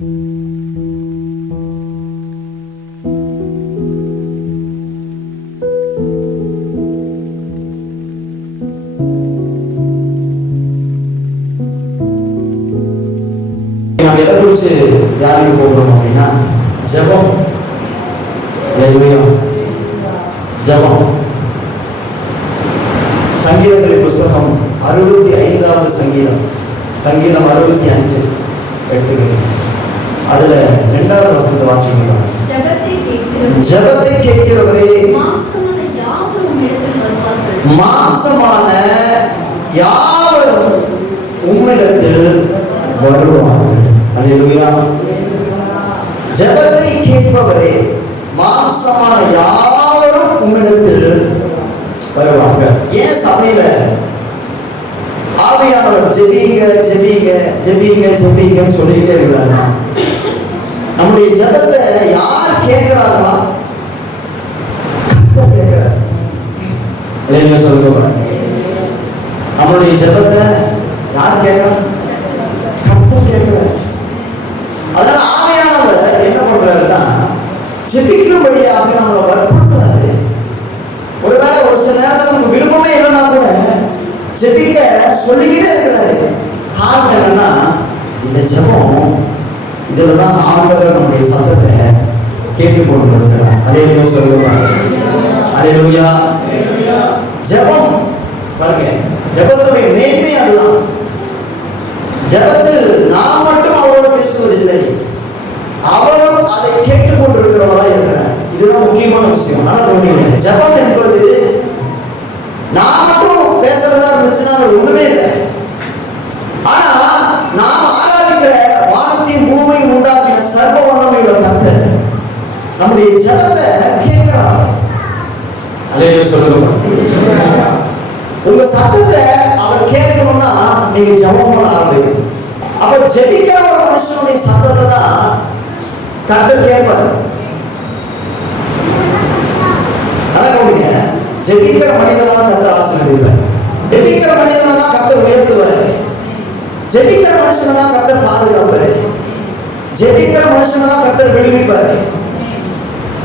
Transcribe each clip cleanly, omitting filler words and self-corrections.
நாம் எதை குறித்து தியானிக்க போகிறோம் அப்படின்னா ஜெபம். ஜெபம். சங்கீதங்களின் புஸ்தகம் 65வது சங்கீதம், சங்கீதம் 65 எடுத்துக்கிறேன். அதுல 2வது வசனத்தை வாசிக்கலாம். ஜெபத்தை கேட்கிறவரே, மாம்சமான யாவரும் உம்மிடத்தில் வருவார்கள். அல்லேலூயா. ஜெபத்தை கேட்பவரே, மாம்சமான யாவரும் உம்மிடத்தில் வருவாங்க. ஏன் சபையில ஆவியானவர் ஜெபிங்க ஜெபிங்க ஜெபிங்க ஜெபிங்கன்னு சொல்லிக்கிட்டே இருக்கிறாங்க? நம்முடைய ஜெபத்தை யார் கேட்கிறாங்களா? கர்த்தர் கேட்கிறார். இல்லையா சொல்லுங்க. நம்முடைய ஜெபத்தை யார் கேட்கிறார்? கர்த்தர் கேட்கிறார். அதனால ஆவியானவர் என்ன பண்றாருன்னா, ஜெபிக்கும்படியாக நம்மளை வற்புறுத்துறாரு. ஒருவேளை ஒரு சில நேரத்தில் நமக்கு விருப்பமே இல்லைன்னா கூட ஜெபிக்க சொல்லிக்கிட்டே இருக்கிறாரு. காரணம் என்னன்னா, இந்த ஜெபம் இதுலதான் ஆண்டவர் நம்முடைய சத்தத்தை கேட்டு கொண்டு இருக்கிறார். அல்லேலூயா சொல்லுங்க. அல்லேலூயா. ஜெபம் பாருங்க, ஜெபத்துடைய மேன்மை அதுதான். ஜெபத்தில் நாம் மட்டும் அவரோடு பேசுவதில்லை, அவரும் அதை கேட்டுக் கொண்டிருக்கிறவரா இருக்கிறார். இதுதான் முக்கியமான விஷயம். ஆனால் ஜெபம் என்பது நான் மட்டும் பேசுறதா இருந்துச்சுன்னா அது ஒண்ணுமே இல்லை. ஆனா நாம் ஆராதிக்கிற வானத்தையும் பூமியும் உண்டாக்கின சர்வ வல்லமையுள்ள கர்த்தர் நம்முடைய ஜெபத்தை கேட்கிறார். அல்லேலூயா சொல்லுங்க. உங்க சத்தத்தை அவர் கேட்கணும்னா நீங்க ஜெபம் பண்ண ஆரம்பிக்கணும். அப்ப ஜெபிக்கிற ஒரு மனுஷனுடைய சத்தத்தை தான் கர்த்தர் கேட்பார். நடக்கக்கூடிய ஜெபிக்கிற மனிதனா கர்த்தர் ஆசீர்வதிப்பார். ஜெபிக்கிற மனிதனா தான் கர்த்தர் உயர்த்துவார். ஜெபிக்கிற மனுஷனை தான் கர்த்தர் பாதுகாப்பார். ஜெபிக்கிற மனுஷனை தான் கர்த்தர் விடுவிப்பார்.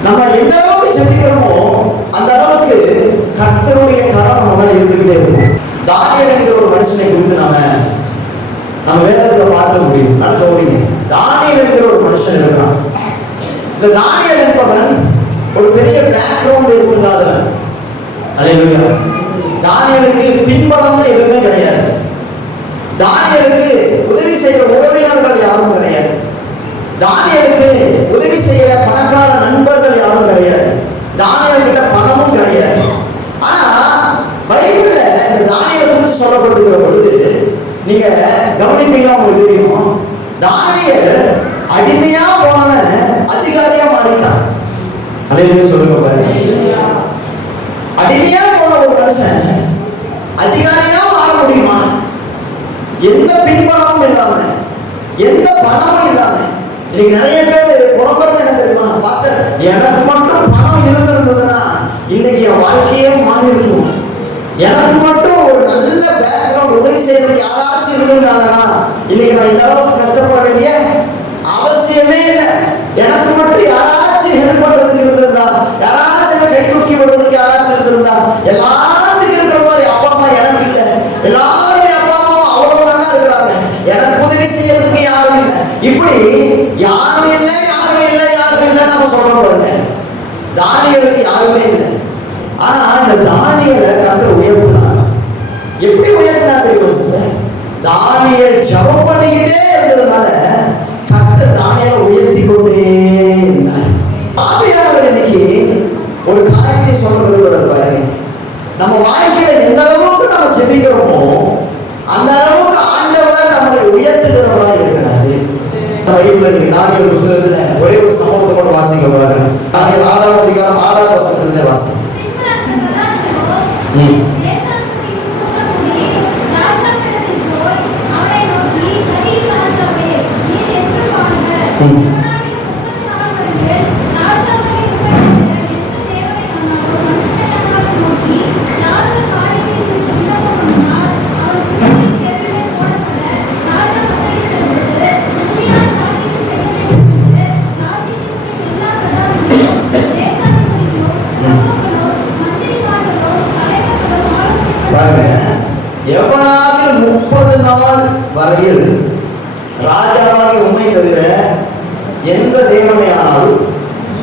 நம்ம எந்த அளவுக்கு ஜெபிக்கிறோமோ அந்த அளவுக்கு கர்த்தருடைய கரம் நம்ம மேல இருந்துகிட்டே இருக்கும். தானியேல் என்கிற ஒரு மனுஷனை குறித்து நம்ம வேதத்துல பார்க்க முடியும். நடக்கக்கூடிய தானியேல் என்கிற ஒரு மனுஷன் இருக்கிறான். இந்த தானியேல் என்பவன் ஒரு பெரிய பேக்ரவுண்ட் இல்லாதவன். அல்லேலூயா. தானியேலுக்கு பின்பலம்னு எதுவுமே கிடையாது. தானியேலுக்கு உதவி செய்யற உறவினர்கள் யாரும் கிடையாது. தானியேலுக்கு உதவி செய்யற பணக்கார நண்பர்கள் யாரும் கிடையாது. தானியேல் கிட்ட பணமும் கிடையாது. ஆனா பைபிள்ல இந்த தானியேலை குறித்து சொல்லப்பட்டிருக்கிற பொழுது நீங்க கவனிப்பீங்களா? உங்களுக்கு தெரியும், தானியேல் அடிமையா போன அதிகாரியா மாறிட்டான். அல்லேலூயா சொல்லுங்க பாருங்க. அடிமையா போன ஒரு மனுஷன் அதிகாரியா மாற முடியுமா? எந்த பின்பலமும் இல்லாம, எந்த பணமும் இல்லாம. இன்னைக்கு நிறைய பேர் புலம்புறது என்ன தெரியுமா? பாஸ்டர், எனக்கு மட்டும் பணம் இருந்திருந்ததுன்னா இன்னைக்கு என் வாழ்க்கையே மாறி இருக்கும். எனக்கு மட்டும் ஒரு நல்ல பேக்ரவுண்ட் உதவி செய்யறதுக்கு யாராச்சும் இருந்தாங்கன்னா இன்னைக்கு நான் இந்த அளவுக்கு கஷ்டப்பட வேண்டிய அவசியமே இல்லை. எனக்கு மட்டும் யாராச்சும் ஹெல்ப் பண்றதுக்கு இருந்திருந்தா, யாராச்சும் கை தூக்கி விடுறதுக்கு யாராச்சும் இருந்திருந்தா. எல்லாத்துக்கும் இருக்கிற மாதிரி அப்பா அம்மா எனக்கு இல்லை. எல்லாருடைய அப்பா அம்மாவும் அவ்வளவுதாங்க இருக்கிறாங்க. எனக்கு உதவி செய்யறதுக்கு யாரும் இல்லை. இப்படி யாரும் இல்லை, யாரும் இல்லை, யாரும் இல்லை நம்ம சொல்றோம் பாருங்க. தானியேலுக்கு யாருமே இல்லை. ஆனா இந்த தானியேலை கர்த்தர் உயர்த்தினார். எப்படி உயர்த்தினார் தெரியுமா? தானியேல் ஜெபம் பண்ணிக்கிட்டே இருந்ததுனால கர்த்தர் தானியேலை உயர்த்தி கொண்டே இருந்தார். ஆவியானவர் இன்னைக்கு ஒரு காரியத்தை சொல்ல விரும்புகிறார் பாருங்க. நம்ம வாழ்க்கையில எந்த அளவுக்கு நம்ம ஜெபிக்கிறோமோ அந்த அளவுக்கு ஆண்டவர் நம்மளை உயர்த்துகிறவரா இருக்கிறாரு. தானியேல் புத்தகத்துல ஒரே ஒரு சம்பவத்தை மட்டும் வாசிக்க பாருங்க. தானியேல் 6வது அதிகாரம் 6வது வசனத்திலிருந்து வாசிங்க. வரையில் ராஜாவாகி உம்மை தவிர எந்த தேவனை ஆனாலும்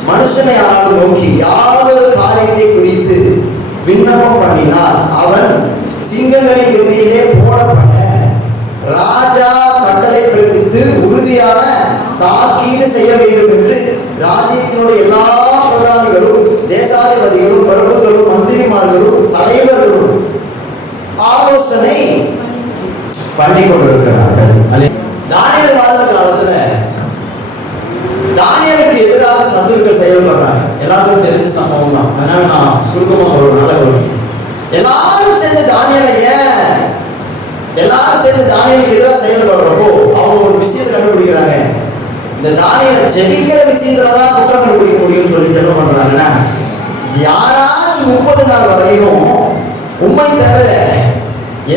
மனுஷனை ஆனாலும் நோக்கி யாதொரு காரியத்தை குறித்து விண்ணப்பம் பண்ணினால் அவன் சிங்கங்களின் கதியிலே போடப்பட ராஜா கட்டளை பிறப்பித்து உறுதியான தாக்கீடு செய்ய வேண்டும் என்று ராஜ்யத்தினுடைய எல்லா பிரதானிகளும் தேசாதிபதிகளும் பிரபுக்களும் மந்திரிமார்களும் தலைவர்களும் ஆலோசனை பண்ணி கொண்டிருக்கிறார்கள். தானியேல் வாழ்ந்த காலத்துல தானியேலுக்கு எதிராக சத்துருக்கள் செயல்படுறாங்க. எல்லாத்துக்கும் தெரிஞ்ச சம்பவம் தான், அதனால நான் சுருக்கமா சொல்றேன். எல்லாரும் சேர்ந்து தானியேலுக்கு எதிராக செயல்படுறப்போ அவங்க ஒரு விஷயத்தை கண்டுபிடிக்கிறாங்க. இந்த தானியேலை ஜெபிக்கிற விஷயத்துலதான் குற்றம் கண்டுபிடிக்க முடியும்னு சொல்லிட்டு என்ன பண்றாங்கன்னா, யாராச்சும் 30 நாள் வரையும் உண்மை தவிர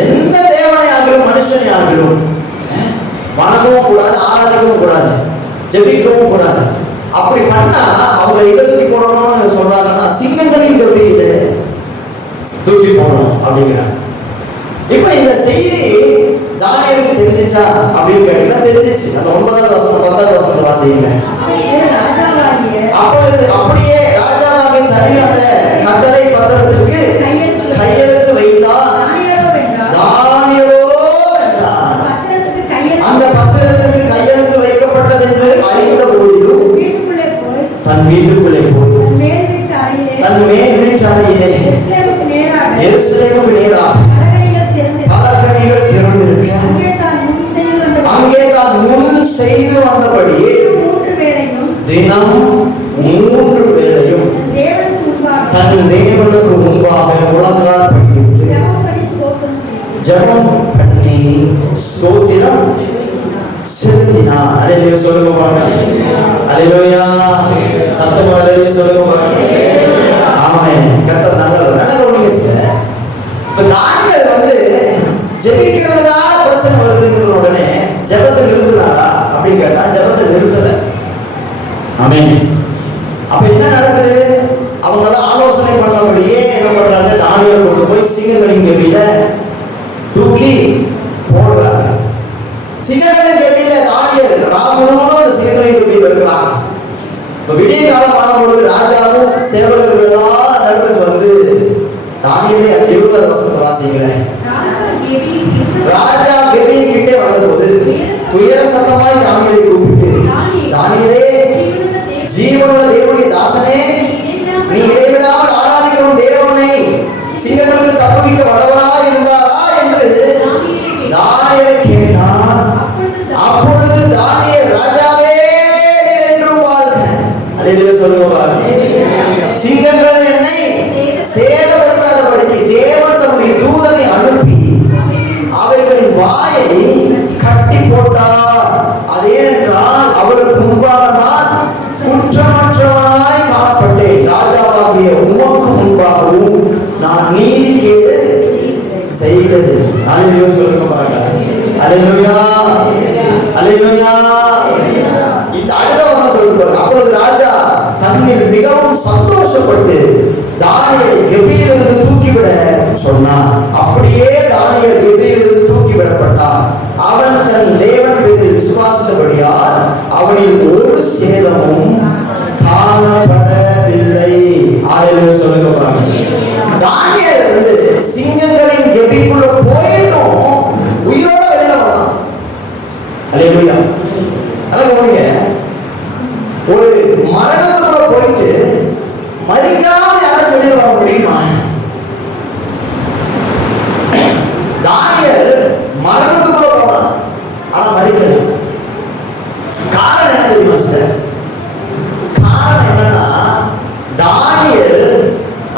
எந்த தேவனை ஆகிலும் மனுஷனை ஆகிலும் வணங்கவும் கூடாது, ஆராதிக்கவும் கூடாது, ஜெபிக்கவும் கூடாது. அப்படி பண்ணா அவங்க எதை தூக்கி போடணும்னு சொல்றாங்கன்னா, சிங்கங்களின் கவியில தூக்கி போடணும் அப்படிங்கிறாங்க. இப்ப இந்த செய்தி தானியேலுக்கு தெரிஞ்சிச்சா அப்படின்னு கேட்டீங்கன்னா தெரிஞ்சிச்சு. அந்த 9வது வசனம் 10வது வசனத்தை வாசிங்க. அப்பொழுது அப்படியே ராஜாவாகிய தனியாக கட்டளை பத்திரத்திற்கு கையெழுத்து வைத்தார். தானியேலோ என்றார். அந்த பத்திரத்திற்கு கையெழுத்து வைக்கப்பட்டது என்று அறிந்த போதிலும் தன் வீட்டுக்குள்ளே போய் தன் மேல் வீட்டு அறையிலே எருசலேமுக்கு நேராக பலகணிகள் திறந்திருக்க அங்கே தான் முன் செய்து வந்தபடி தினம் 3 வேளையும் தன் தேவனுக்கு முன்பாக முழங்கால் படியிட்டு ஜெபம் பண்ணி ஸ்தோத்திரம் செலுத்தினார். அல்லேலூயா சொல்லுங்க பாருங்க. அல்லேலூயா சத்தமா அல்லேலூயா சொல்லுங்க பாருங்க. ஆமென். கர்த்தர் நல்லவர். நல்ல கவனிங்க. இப்ப தானியேல் ஜெபிக்கிறதுனால பிரச்சனை வருதுங்கிற உடனே ஜெபத்தை நிறுத்தினாரா அப்படின்னு கேட்டா ஜெபத்தை நிறுத்தல. ஆமென். அப்ப என்ன நடக்குது? அவங்க ஆலோசனை பண்ணபடியே என்ன பண்றாங்க, தானியேலை கொண்டு போய் சிங்கங்களின் கவியில தூக்கி போடுறாங்க. சிங்கங்களின் கவியில தானியேல் ராமுழுவதும் அந்த சிங்கங்களின் கவியில் இருக்கிறாங்க. இப்ப விடிய காலம் ஆன பொழுது ராஜாவும் சேவகர்கள் எல்லாம் அந்த இடத்துக்கு தானியேலே 20வது வசனத்தை வாசிங்களேன். ராஜா கெபியின் கிட்டே வந்தபோது துயர சத்தமாய் தானியேலை கூப்பிட்டு, தானியேலே, ஜீவனுள்ள தேவனுடைய தாசனே, நீ இடைவிடாமல் ஆராதிக்கும் தேவனை சிங்கங்களுக்கு தப்புவிக்க வல்லவராய் இருந்தாரா என்று தானியேலை கேட்டான். அப்பொழுது தானியேல், ராஜாவே என்றும் வாழ்க. அல்லேலூயா சொல்லுங்க. சிங்கங்கள் என்னை சேதப்படுத்தாதபடிக்கு தேவன் தம்முடைய தூதனை அனுப்பி அவைகளின் வாயை கட்டி போட்டார். அதேனென்றால் அவருக்கு முன்பாக நான் குற்றமற்றவனாய் காணப்பட்டேன். ராஜாவாகிய உமக்கு முன்பாகவும் நான் நீதி கேடு செய்தது. அல்லேலூயா சொல்லுங்க பாருங்க. அல்லேலூயா அல்லேலூயா. இந்த அடுத்த வசனம் சொல்லுங்க. அப்பொழுது ராஜா தன்னில் மிகவும் சந்தோஷப்பட்டு தானியேலை கெபியிலிருந்து தூக்கிவிட சொன்னான். அப்படியே தானியேல் கெபியிலிருந்து தூக்கிவிடப்பட்டான். அவன் தன் தேவன் பேரில் விசுவாசித்தபடியால் அவனில் ஒரு சேதமும் காணப்படவில்லை. அல்லேலூயா சொல்லுங்க பாருங்க. தானியேல் சிங்கங்களின் கெபிக்குள்ள போயிடும் உயிரோட வெளியில வந்தான். அல்லேலூயா. அழகு. ஒரு மரணத்துக்குள்ள போயிட்டு மரிக்காம யாரும் வெளியில வர முடியுமா? தானியேல் மரணத்துக்குள்ள போனான், ஆனா மரிக்கல. காரணம் என்ன தெரியுமா சார்? காரணம் என்னன்னா, தானியேல்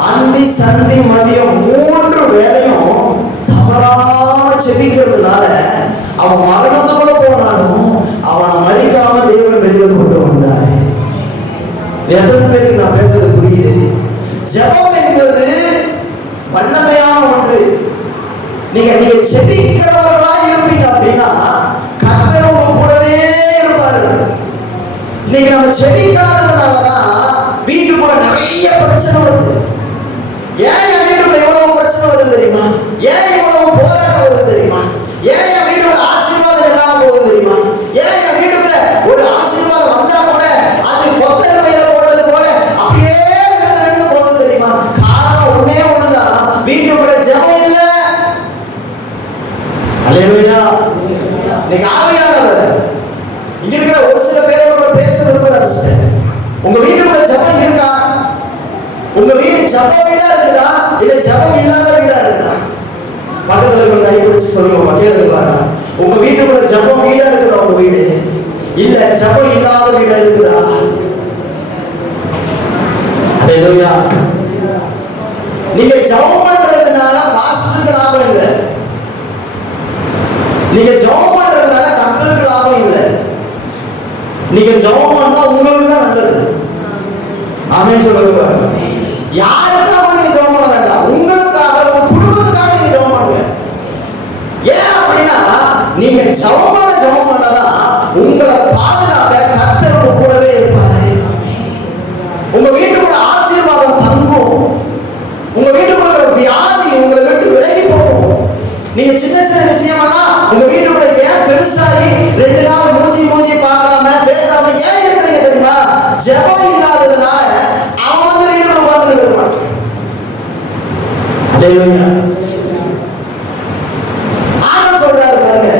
அந்தி சந்தி மதியம் 3 வேளையும் தவறாம செபிக்கிறதுனால அவன் மரணத்துக்குள்ள போனாலும் அவனை மரிக்காம தேவன் வெளியில கொண்டு வந்தார். எத்தனை பேருக்கு நான் பேசுறது புரியுது? ஜெபம் என்பது வல்லமையான ஒன்று. நீங்க செபிக்கிறவர்களா இருப்பீங்க அப்படின்னா கர்த்தர் உங்க கூடவே இருப்பாரு. இன்னைக்கு நம்ம செபிக்காததுனாலதான் வீட்டுக்குள்ள நிறைய பிரச்சனை வருது. ஏன் என் வீட்டுக்குள்ள இவ்வளவு பிரச்சனை வருது தெரியுமா? ஏன் இவ்வளவு போராட்டம் வருது தெரியுமா? ஏன் என் வீட்டுக்குள்ள ஆசீர்வாதம் இன்னைக்கு ஆவியானவர் இங்க இருக்கிற ஒரு சில பேரோட பேச விரும்புறாரு. உங்க வீட்டுக்குள்ள ஜபம் இருக்கா? உங்க வீடு ஜப வீடா இருக்குதா இல்ல ஜபம் இல்லாத வீடா இருக்குதா? பக்கத்துல இருக்கிற கை பிடிச்சு சொல்லுங்க, கேளுங்க. உங்க வீட்டுக்குள்ள ஜபம் வீடா இருக்குதா உங்க வீடு, இல்ல ஜபம் இல்லாத வீடா இருக்குதா? அல்லேலூயா. நீங்க ஜபம் பண்றதுனால பாஸ்டருக்கு லாபம் இல்லை, நீங்க ஜபம் பண்றதுனால கர்த்தருக்கு லாபம் இல்லை. நீங்க ஜபம் பண்ணா உங்களுக்கு தான் நல்லது. ஆமென் சொல்லுங்க. யாருக்காக நீங்க ஜபம் பண்ண வேண்டாம், உங்களுக்காக, உங்க குடும்பத்துக்காக நீங்க ஜபம் பண்ணுங்க. ஏன் அப்படின்னா நீங்க ஜபம் பண்ணதான் உங்களை பாதுகாக்க கர்த்தர் உங்க கூடவே இருப்பாரு. உங்க வீட்டுக்குள்ள ஆசீர்வாதம் தங்கும். உங்க வீட்டுக்குள்ள ஒரு வியாதி உங்களை விட்டு விலகி போகும். நீங்க சின்ன சின்ன விஷயமெல்லாம் உங்க வீட்டுக்குள்ள ஏன் பெருசாகி 2 நாள் மூஞ்சி பார்க்காம பேசாம ஏன் இருக்கிறீங்க தெரியுமா? ஜெபம் இல்லாததுனால அவன் வந்து வீட்டுக்குள்ள உட்கார்ந்து இருக்க மாட்டான். அல்லேலூயா. ஆண்டவர் சொல்றாரு பாருங்க,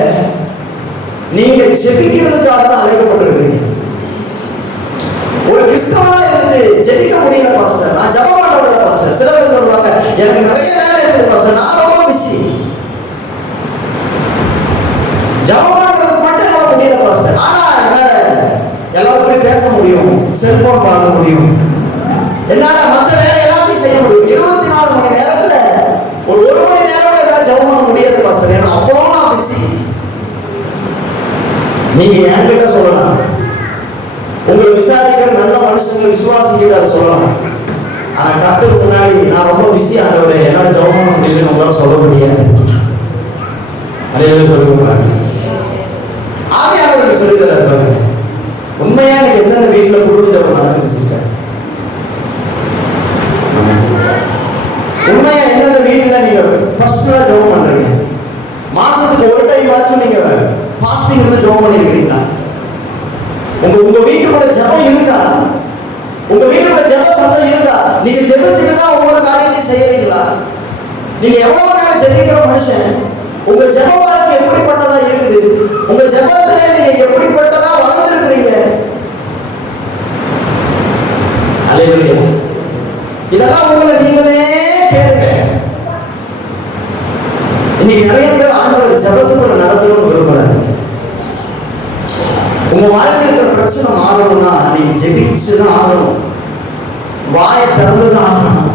நீங்க ஜெபிக்கிறதுக்காக தான் அழைக்கப்பட்டிருக்கீங்க. ஒரு கிறிஸ்தவனா இருந்து ஜெபிக்க முடியல பாஸ்டர், நான் ஜெபம் பண்றேன் பாஸ்டர். சில பேர் சொல்றாங்க எனக்கு நிறைய வேலை இருக்குது பாஸ்டர், நான் ரொம்ப பிஸி. ஜெபம் பண்றதுக்கு மட்டும் எல்லாம் முடியல பாஸ்டர், ஆனா என்னால எல்லாருக்கும் பேச முடியும், செல்போன் பார்க்க முடியும், என்னால மற்ற வேலை எல்லாத்தையும் செய்ய முடியும். 24 மணி நேரத்துல ஒரு 1 மணி நேரம் என்னால ஜெபம் பண்ண முடியாது பாஸ்டர், ஏன்னா அப்போ நான் பிஸி. நீங்க என்கிட்ட சொல்லலாம், உங்களை விசாரிக்கிற நல்ல மனுஷங்களை விசுவாசிக்கிட்ட அதை சொல்லலாம். ஆனா கர்த்தருக்கு முன்னாடி நான் ரொம்ப பிஸி ஆனவரை என்னால ஜெபம் பண்ண முடியலன்னு உங்களால சொல்ல முடியாது. அனைவரும் சொல்லுங்க. ஆவியானவருக்கு சொல்லித்தராரு பாருங்க, உண்மையா நீங்க எந்தெந்த வீட்டுல குடும்ப ஜெபம் நடந்துச்சு, உண்மையா எந்தெந்த வீட்டுல நீங்க பர்சனலா ஜெபம் பண்றீங்க, மாசத்துக்கு ஒரு டைம் ஆச்சும் நீங்க பாஸ்டிங் இருந்து ஜெபம் பண்ணிருக்கீங்களா? உங்க வீட்டுக்குள்ள ஜெபம் இருக்கா? உங்க வீட்டுக்குள்ள ஜெப சத்தம் இருக்கா? நீங்க ஜெபிச்சுட்டு தான் ஒவ்வொரு காரியத்தையும் செய்யறீங்களா? நீங்க எவ்வளவு நேரம் ஜெபிக்கிற மனுஷன், உங்க ஜெப வாழ்க்கை எப்படிப்பட்டதா இருக்குது? உங்க ஜெபத்துல நீங்க எப்படிப்பட்டதா வளர்ந்துருக்கீங்க? அல்லேலூயா. இதெல்லாம் உங்களை நீங்களே கேளுங்க. இன்னைக்கு நிறைய பேர் ஆண்டவர் ஜெபத்துக்குள்ள நடத்தணும்னு விரும்புறாங்க. உங்க வாழ்க்கையில் இருக்கிற பிரச்சனை மாறணும்னா நீங்க ஜெபிச்சுதான் ஆகணும், வாயை திறந்துதான் ஆகணும்.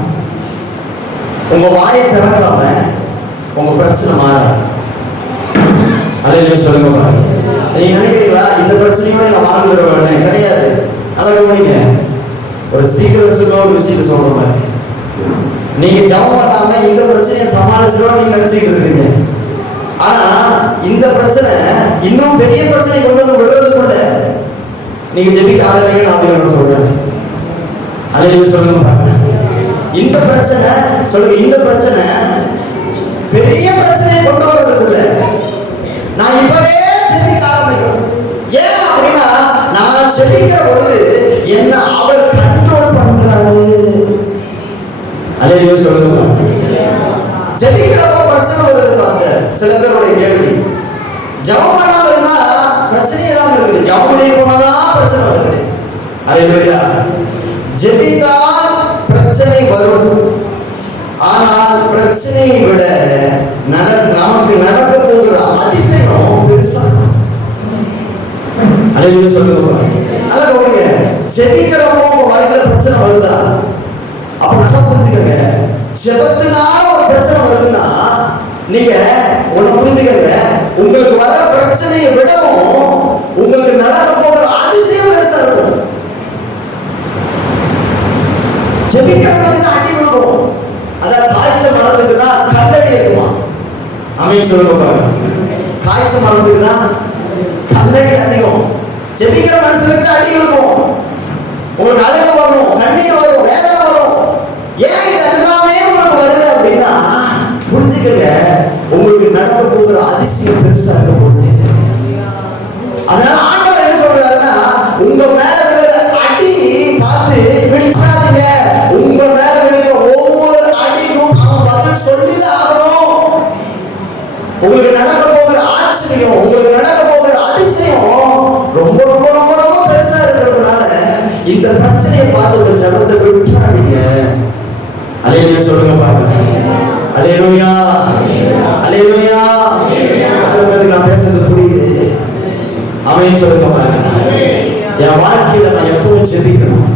உங்க வாயை திறக்காம உங்க பிரச்சனை மாறாது. அல்லேலூயா சொல்லுங்க. நீங்க நினைக்கிறீங்களா இந்த பிரச்சனையோட நான் வாழ்ந்துருவேன்? கிடையாது. அதை கவனிங்க. ஒரு ஸ்பீக்கர் ஒரு விஷயத்தை சொல்ற மாதிரி நீங்க ஜெபம் பண்ணாம இந்த பிரச்சனையை சமாளிச்சிருவோம் நீங்க நினைச்சுட்டு இருக்கீங்க. ஆனா இந்த பிரச்சனை இன்னும் பெரிய பிரச்சனை கொண்டு வந்து விடுறதுக்குள்ள நீங்க ஜெபிக்க ஆரம்பிங்க. நான் சொல்றேன். அல்லேலூயா சொல்லுங்க. இந்த பிரச்சனை சொல்லுங்க, இந்த பிரச்சனை பெரிய பிரச்சனையை கொண்டு வர்றதுக்குள்ள நான் இப்பவே ஜெபிக்க ஆரம்பிக்கிறேன். ஏன் அப்படின்னா நான் ஜெபிக்கிற பொழுது என்ன அவர் கண்ட்ரோல் பண்றாரு. அல்லேலூயா சொல்லுங்க. ஜெபிக்கிறப்ப பிரச்சனை வருது பாஸ்டர். சில பேருடைய கேள்வி, ஜெபம் பண்ணாம இருந்தா பிரச்சனை தான் இருக்குது, ஜெபம் பண்ணி போனாதான் பிரச்சனை வருது. அல்லேலூயா. ஜெபித்தால் பிரச்சனை வரும், ஆனால் பிரச்சனையை விட நமக்கு நடக்க போகிற அதிசயம் பெருசா. அல்லேலூயா சொல்லுங்க. நல்லா கவனிங்க. ஜெபிக்கிறப்போ உங்க வாழ்க்கையில பிரச்சனை வருதா? அப்ப நல்லா புரிஞ்சுக்கங்க. ஜெபத்தினால ஒரு பிரச்சனை வருதுன்னா நீங்க ஒண்ணு புரிஞ்சுக்கங்க, உங்களுக்கு வர பிரச்சனையை விடவும் உங்களுக்கு நடக்க போகிற அதிசயம் பெருசா இருக்கும். ஜெபிக்கிறவங்களுக்கு தான் அடி விழுகும். அதான் காய்ச்சல் மரத்துக்கு தான் கல்லடி இருக்குமா? அமைன்னு சொல்லுங்க. காய்ச்சல் மரத்துக்கு தான் கல்லடி அதிகம். ஜெபிக்கிற மனுஷனுக்கு தான் அடி இருக்கும். உங்களுக்கு அழகு வரும், கண்ணீர் வரும், வேதனை வரும். ஏன் இது எல்லாமே உங்களுக்கு வருது அப்படின்னா புரிஞ்சுக்கங்க, உங்களுக்கு நடக்க போகிற அதிசயம் பெருசா இருக்க போகுது. அதனால ஆண்டவர் என்ன சொல்றாருன்னா, உங்க மேல விழுற அடி பார்த்து விட்டுறாதீங்க. உங்க மேல விழுற ஒவ்வொரு அடிக்கும் அவன் பதில் சொல்லிதான் ஆகணும். உங்களுக்கு நடக்க போகிற ஆச்சரியம், உங்களுக்கு நடக்க போகிற அதிசயம் ரொம்ப ரொம்ப ரொம்ப ரொம்ப பெருசா இருக்கிறதுனால இந்த பிரச்சனையை பார்த்து ஒரு ஜபத்தை விட்டுறாதீங்க. அல்லேலூயா சொல்லுங்க பாருங்க. அல்லேலூயா அல்லேலூயா. நான் பேசுறது புரியுது? அவன் சொல்லுங்க பாருங்க. என் வாழ்க்கையில நான் எப்பவும் ஜெபிக்கணும்,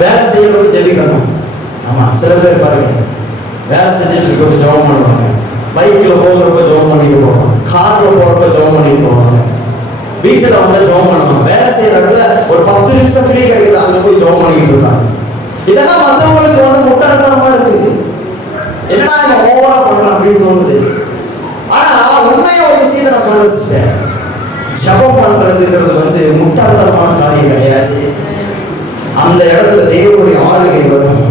வேலை செய்யறதுக்கு ஜெபிக்கணும். ஆமா, சில பேர் பாருங்க வேலை செஞ்சுட்டு இருக்க ஜெபம் பண்ணுவாங்க, பைக்ல போகிறப்ப ஜெபம் பண்ணிட்டு போவாங்க, கார்ல போறப்ப ஜெபம் பண்ணிட்டு போவாங்க, வீட்டுல வந்து ஜெபம் பண்ணுவாங்க, வேலை செய்யற இடத்துல ஒரு 10 நிமிஷம் ஃப்ரீ கிடைக்குது அங்க போய் ஜெபம் பண்ணிட்டு இருக்காங்க. இதெல்லாம் மற்றவங்களுக்கு வந்து முட்டாள்தனமா இருக்குது. என்னடா இதை ஓவரா பண்றான் அப்படின்னு தோணுது. ஆனா உண்மையா ஒரு விஷயத்தை நான் சொல்ல வச்சுட்டேன், ஜபம் பண்றதுங்கிறது வந்து முட்டாள்தனமான காரியம் கிடையாது. அந்த இடத்துல தேவனுடைய ஆளுகை வரும்.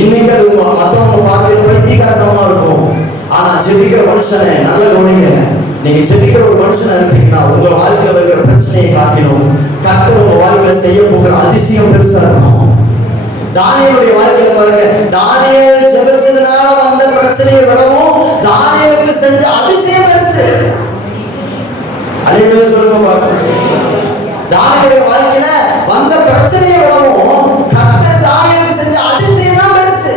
இன்னைக்கு அது மற்றவங்க பார்வையில பைத்தியக்காரத்தனமா இருக்கும். ஆனா ஜெபிக்கிற மனுஷனை நல்ல கவனிங்க. நீங்க ஜெபிக்கிற ஒரு மனுஷனா இருப்பீங்கன்னா உங்க வாழ்க்கையில இருக்கிற பிரச்சனையை காட்டிலும் கர்த்தர் உங்க வாழ்க்கையில செய்ய போகிற அதிசயம் பெருசா இருக்கும். தானியேலுடைய வாழ்க்கையில பாருங்க, தானியேல் ஜெபிச்சதுனால வந்த பிரச்சனையை விடவும் தானியேலுக்கு செஞ்ச அதிசயம் பெருசு. அல்லேலூயா சொல்லுங்க பாருங்க. தானியேலுடைய வாழ்க்கையில வந்த பிரச்சனையை விடவும் கர்த்தர் தானியேலுக்கு செஞ்ச அதிசயம் தான் பெருசு.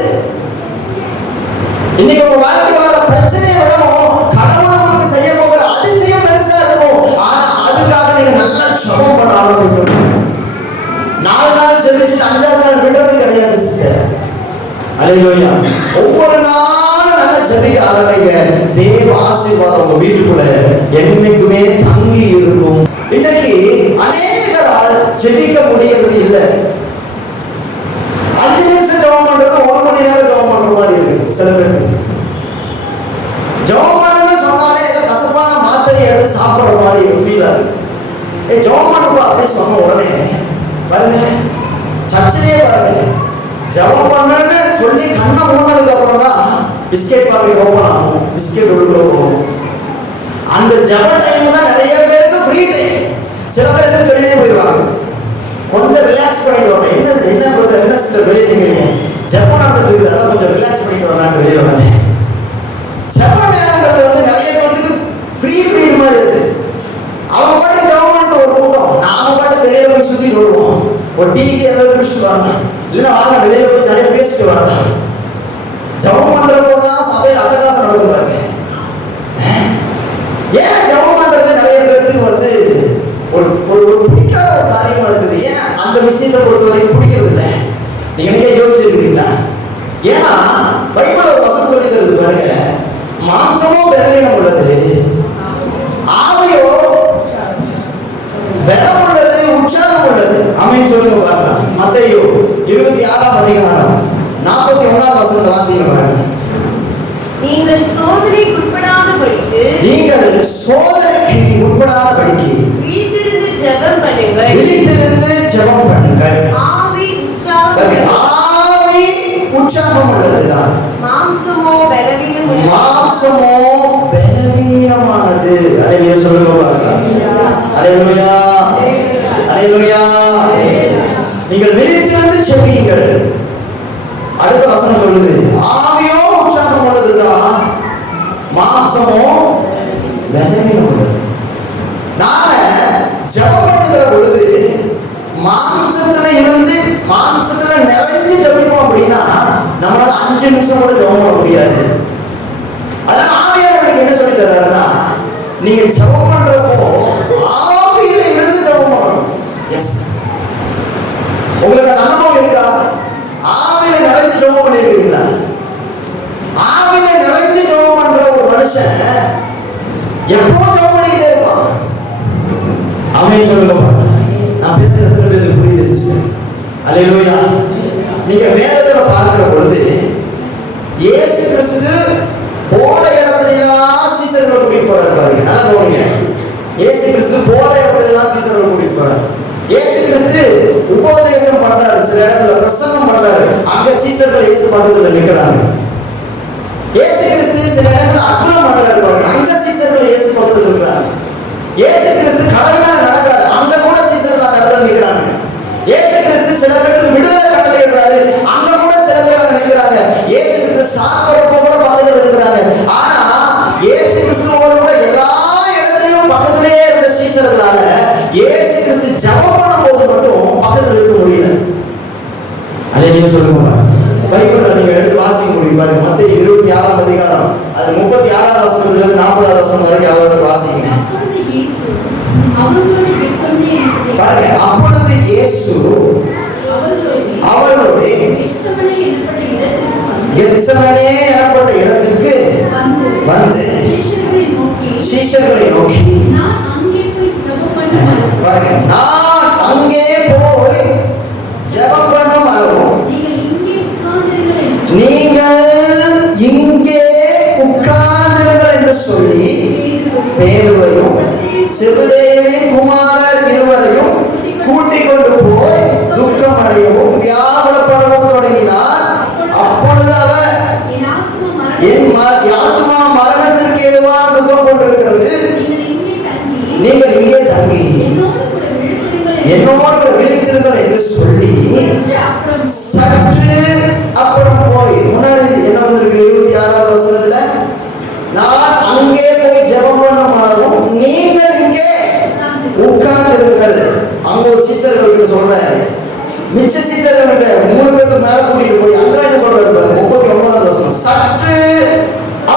இன்னைக்கு உங்க வாழ்க்கையில வர பிரச்சனையை விடவும் கடவுள் உங்களுக்கு செய்ய போகிற அதிசயம் பெருசா இருக்கும். ஆனா அதுக்காக நீங்க நல்லா ஜெபம் பண்ண ஆரம்பிக்கணும். 4 நாள் ஜெபிச்சுட்டு 5ஆவது நாள் விடுறது கிடையாது சிஸ்டர். அல்லேலூயா. ஒவ்வொரு நாளும் நல்லா ஜெபிக்க ஆரம்பிங்க. தேவ ஆசீர்வாதம் உங்க வீட்டுக்குள்ள என்னைக்குமே தங்கி இருக்கும். இன்னைக்கு அநேகரால் ஜெபிக்க முடியறது இல்லை. 5 நிமிஷம் ஜெபம் பண்றது 1 மணி நேரம் ஜெபம் பண்ற மாதிரி இருக்குது சில பேருக்கு. ஜெபம் பண்ணுங்க சொன்னாலே ஏதோ கசப்பான மாத்திரை எடுத்து சாப்பிடுற மாதிரி ஃபீல் ஆகுது. ஜெபம் பண்ணுப்பா அப்படின்னு சொன்ன உடனே பாருங்க, சர்ச்சிலேயே பாருங்க, ஜெபம் பண்ணன்னு சொல்லி கண்ணை மூடினதுக்கு அப்புறம் தான் பிஸ்கெட் பாக்கெட் ஓப்பன் ஆகும், பிஸ்கெட் உள்ள போகும். அந்த ஜெப டைம் தான் நிறைய பேருக்கு ஃப்ரீ டைம். சில பேர் எதுவும் வெளியே போயிடுவாங்க, கொஞ்சம் ரிலாக்ஸ் பண்ணிட்டு வரணும். என்ன சிஸ்டர் வெளியே நீங்க ஜெபம் நடந்துட்டு இருக்குது, அதான் கொஞ்சம் ரிலாக்ஸ் பண்ணிட்டு வரலான்னு வெளியே வந்தேன். ஜெப நேரங்கிறது வந்து நிறைய பேருக்கு ஃப்ரீ பீரியட் மாதிரி இருக்கு. அவங்க பாட்டு ஜெபம் பண்ணிட்டு ஒரு கூட்டம், நாம பாட்டு வெளியில போய் சுத்திட்டு வருவோம். ஒரு டிவி ஏதாவது குடிச்சிட்டு வரலாம், இல்லைன்னா வாங்க வெளியில போய் ஜாலியா பேசிட்டு வரலாம். ஜெபம் பண்றப்போதான் சபையில் அட்டகாசம் நடக்கும் பாருங்க. ஏன் ஜெபம் பண்றது நிறைய பேருக்கு வந்து ஒரு ஒரு பிடிக்காத ஒரு காரியமா இருக்குது. ஏன் அந்த விஷயத்தை பொறுத்த வரைக்கும் பிடிக்கிறது இல்லை? நீங்க நீங்க யோசிச்சிருக்கீங்களா? ஏன்னா பைபிள் ஒரு வசனம் சொல்லி தருது பாருங்க, மாம்சமும் பலவீனம் உள்ளது, ஆவியோ பலம் உள்ளது, உற்சாகம் உள்ளது. ஆமென் சொல்லுங்க பாருங்க. மத்தேயு 26ஆம் அதிகாரம் 41ஆம் வசனத்தை வாசிங்க பாருங்க. நீங்கள் சோதனைக்கு உட்படாதபடிக்கு விழித்திருந்து ஜெபம் பண்ணுங்கள். ஆவி உற்சாகம் உள்ளதுதான், மாம்சமோ பலவீனமானது. அல்லேலூயா சொல்லுங்க பாருங்க. அல்லேலூயா அல்லேலூயா. நீங்கள் விழித்திருந்து ஜெபியுங்கள். அடுத்த வசனம் சொல்லுது, ஆவியோ உற்சாகம் உள்ளதுதான், மாம்சமோ பலவீனம் உள்ளது. நாம ஜெபம் பண்ணுகிற பொழுது மாம்சத்துல இருந்து மாம்சத்துல நிறைஞ்சு ஜெபிப்போம் அப்படின்னா நம்மளால 5 நிமிஷம் கூட ஜெபம் பண்ண முடியாது. அதனால ஆவியானவர் என்ன சொல்லி தர்றாருன்னா, நீங்க ஜெபம் பண்றப்போ ஆவியில இருந்து ஜெபம் பண்ணணும். எஸ், உங்களுக்கு அந்த அனுபவம் இருக்கா? ஆவியில நிறைஞ்சு ஜெபம் பண்ணிருக்கீங்களா? ஆவியில நிறைஞ்சு ஜெபம் பண்ற ஒரு மனுஷன் எப்பவும் ஜெபம் பண்ணிக்கிட்டே இருப்பான். ஆமென் சொல்லுங்க. நான் பேசுறது புரியுது சிஸ்டர்? அல்லேலூயா. நீங்க வேதத்துல பார்க்கிற பொழுது இயேசு கிறிஸ்து போற இடத்துல எல்லாம் சீசர்களை கூட்டிட்டு போறாரு பாருங்க. நல்லா கவனிங்க. இயேசு கிறிஸ்து போற இடத்துல எல்லாம் சீசர்களை கூட்டிட்டு போறாரு. இயேசு கிறிஸ்து உபதேசம் பண்றாரு, சில இடத்துல பிரசங்கம் பண்றாரு, அங்க சீசர்கள் இயேசு பக்கத்துல நிக்கிறாங்க. இயேசு கிறிஸ்து சில இடத்துல அற்புதம் பண்றாரு பாருங்க, அங்க சீசர்கள் இயேசு பக்கத்துல இருக்கிறாங்க. இயேசு கிறிஸ்து கடல் மேல நடக்கிறாரு, அங்க கூட சீசர்கள் அந்த இடத்துல நிக்கிறாங்க. இயேசு கிறிஸ்து சில பேருக்கு விடுதலை கட்டளையிடுறாரு, அங்க கூட சில பேர் நிக்கிறாங்க. இயேசு கிறிஸ்து சாப்பிடுறப்ப கூட பக்கத்துல இருக்கிறாங்க. ஆனா இயேசு கிறிஸ்துவோட கூட எல்லா இடத்துலயும் பக்கத்துல இயேசு கிறிஸ்து ஜெபம் பண்ணும்போது மட்டும் பக்கத்துல இருக்க முடியல. அதை நீங்க சொல்லுங்க. பைபிள்ல நீங்க எடுத்து வாசிக்க முடியும் பாருங்க. மத்தேயு 26ஆம் அதிகாரம் அது 36ஆவது வசனத்துல இருந்து 40ஆவது வசனம் வரைக்கும் யாராவது வாசிங்க பாருங்க. அப்பொழுது இயேசு அவர்களோடு கெத்செமனே எனப்பட்ட இடத்திற்கு வந்து சீஷர்களை நோக்கி பாருங்க, நான் அங்கே போய் ஜெபம் பண்ணும் அளவும் நீங்கள் இங்கே உட்கார்ந்திருங்கள் என்று சொல்லி பேதுருவையும் செபதேயுவின் குமாரர் இருவரையும் கூட்டிக் கொண்டு போய் துக்கம் அடையவும் வியாகுலப்படவும் தொடங்கினார். அப்பொழுது அவர், என் ஆத்துமா மரணத்திற்கு ஏதுவான துக்கம் கொண்டிருக்கிறது, நீங்கள் இங்கே தங்கி என்னோடு விழித்திருங்கள் என்று சொல்லி சற்று அப்புறம் போய், முன்னாடி என்ன வந்திருக்கு 26ஆவது வசனத்துல, நான் அங்கே போய் ஜெபம் பண்ணும் அளவும் நீங்கள் இங்கே உட்கார்ந்திருங்கள். அங்க ஒரு சீசர்கள் கிட்ட சொல்றாரு, மிச்ச சீசர்கள் கிட்ட 3 பேருக்கு மேல கூட்டிட்டு போய் அங்க என்ன சொல்றாரு பாருங்க. 39ஆவது வசனம், சற்று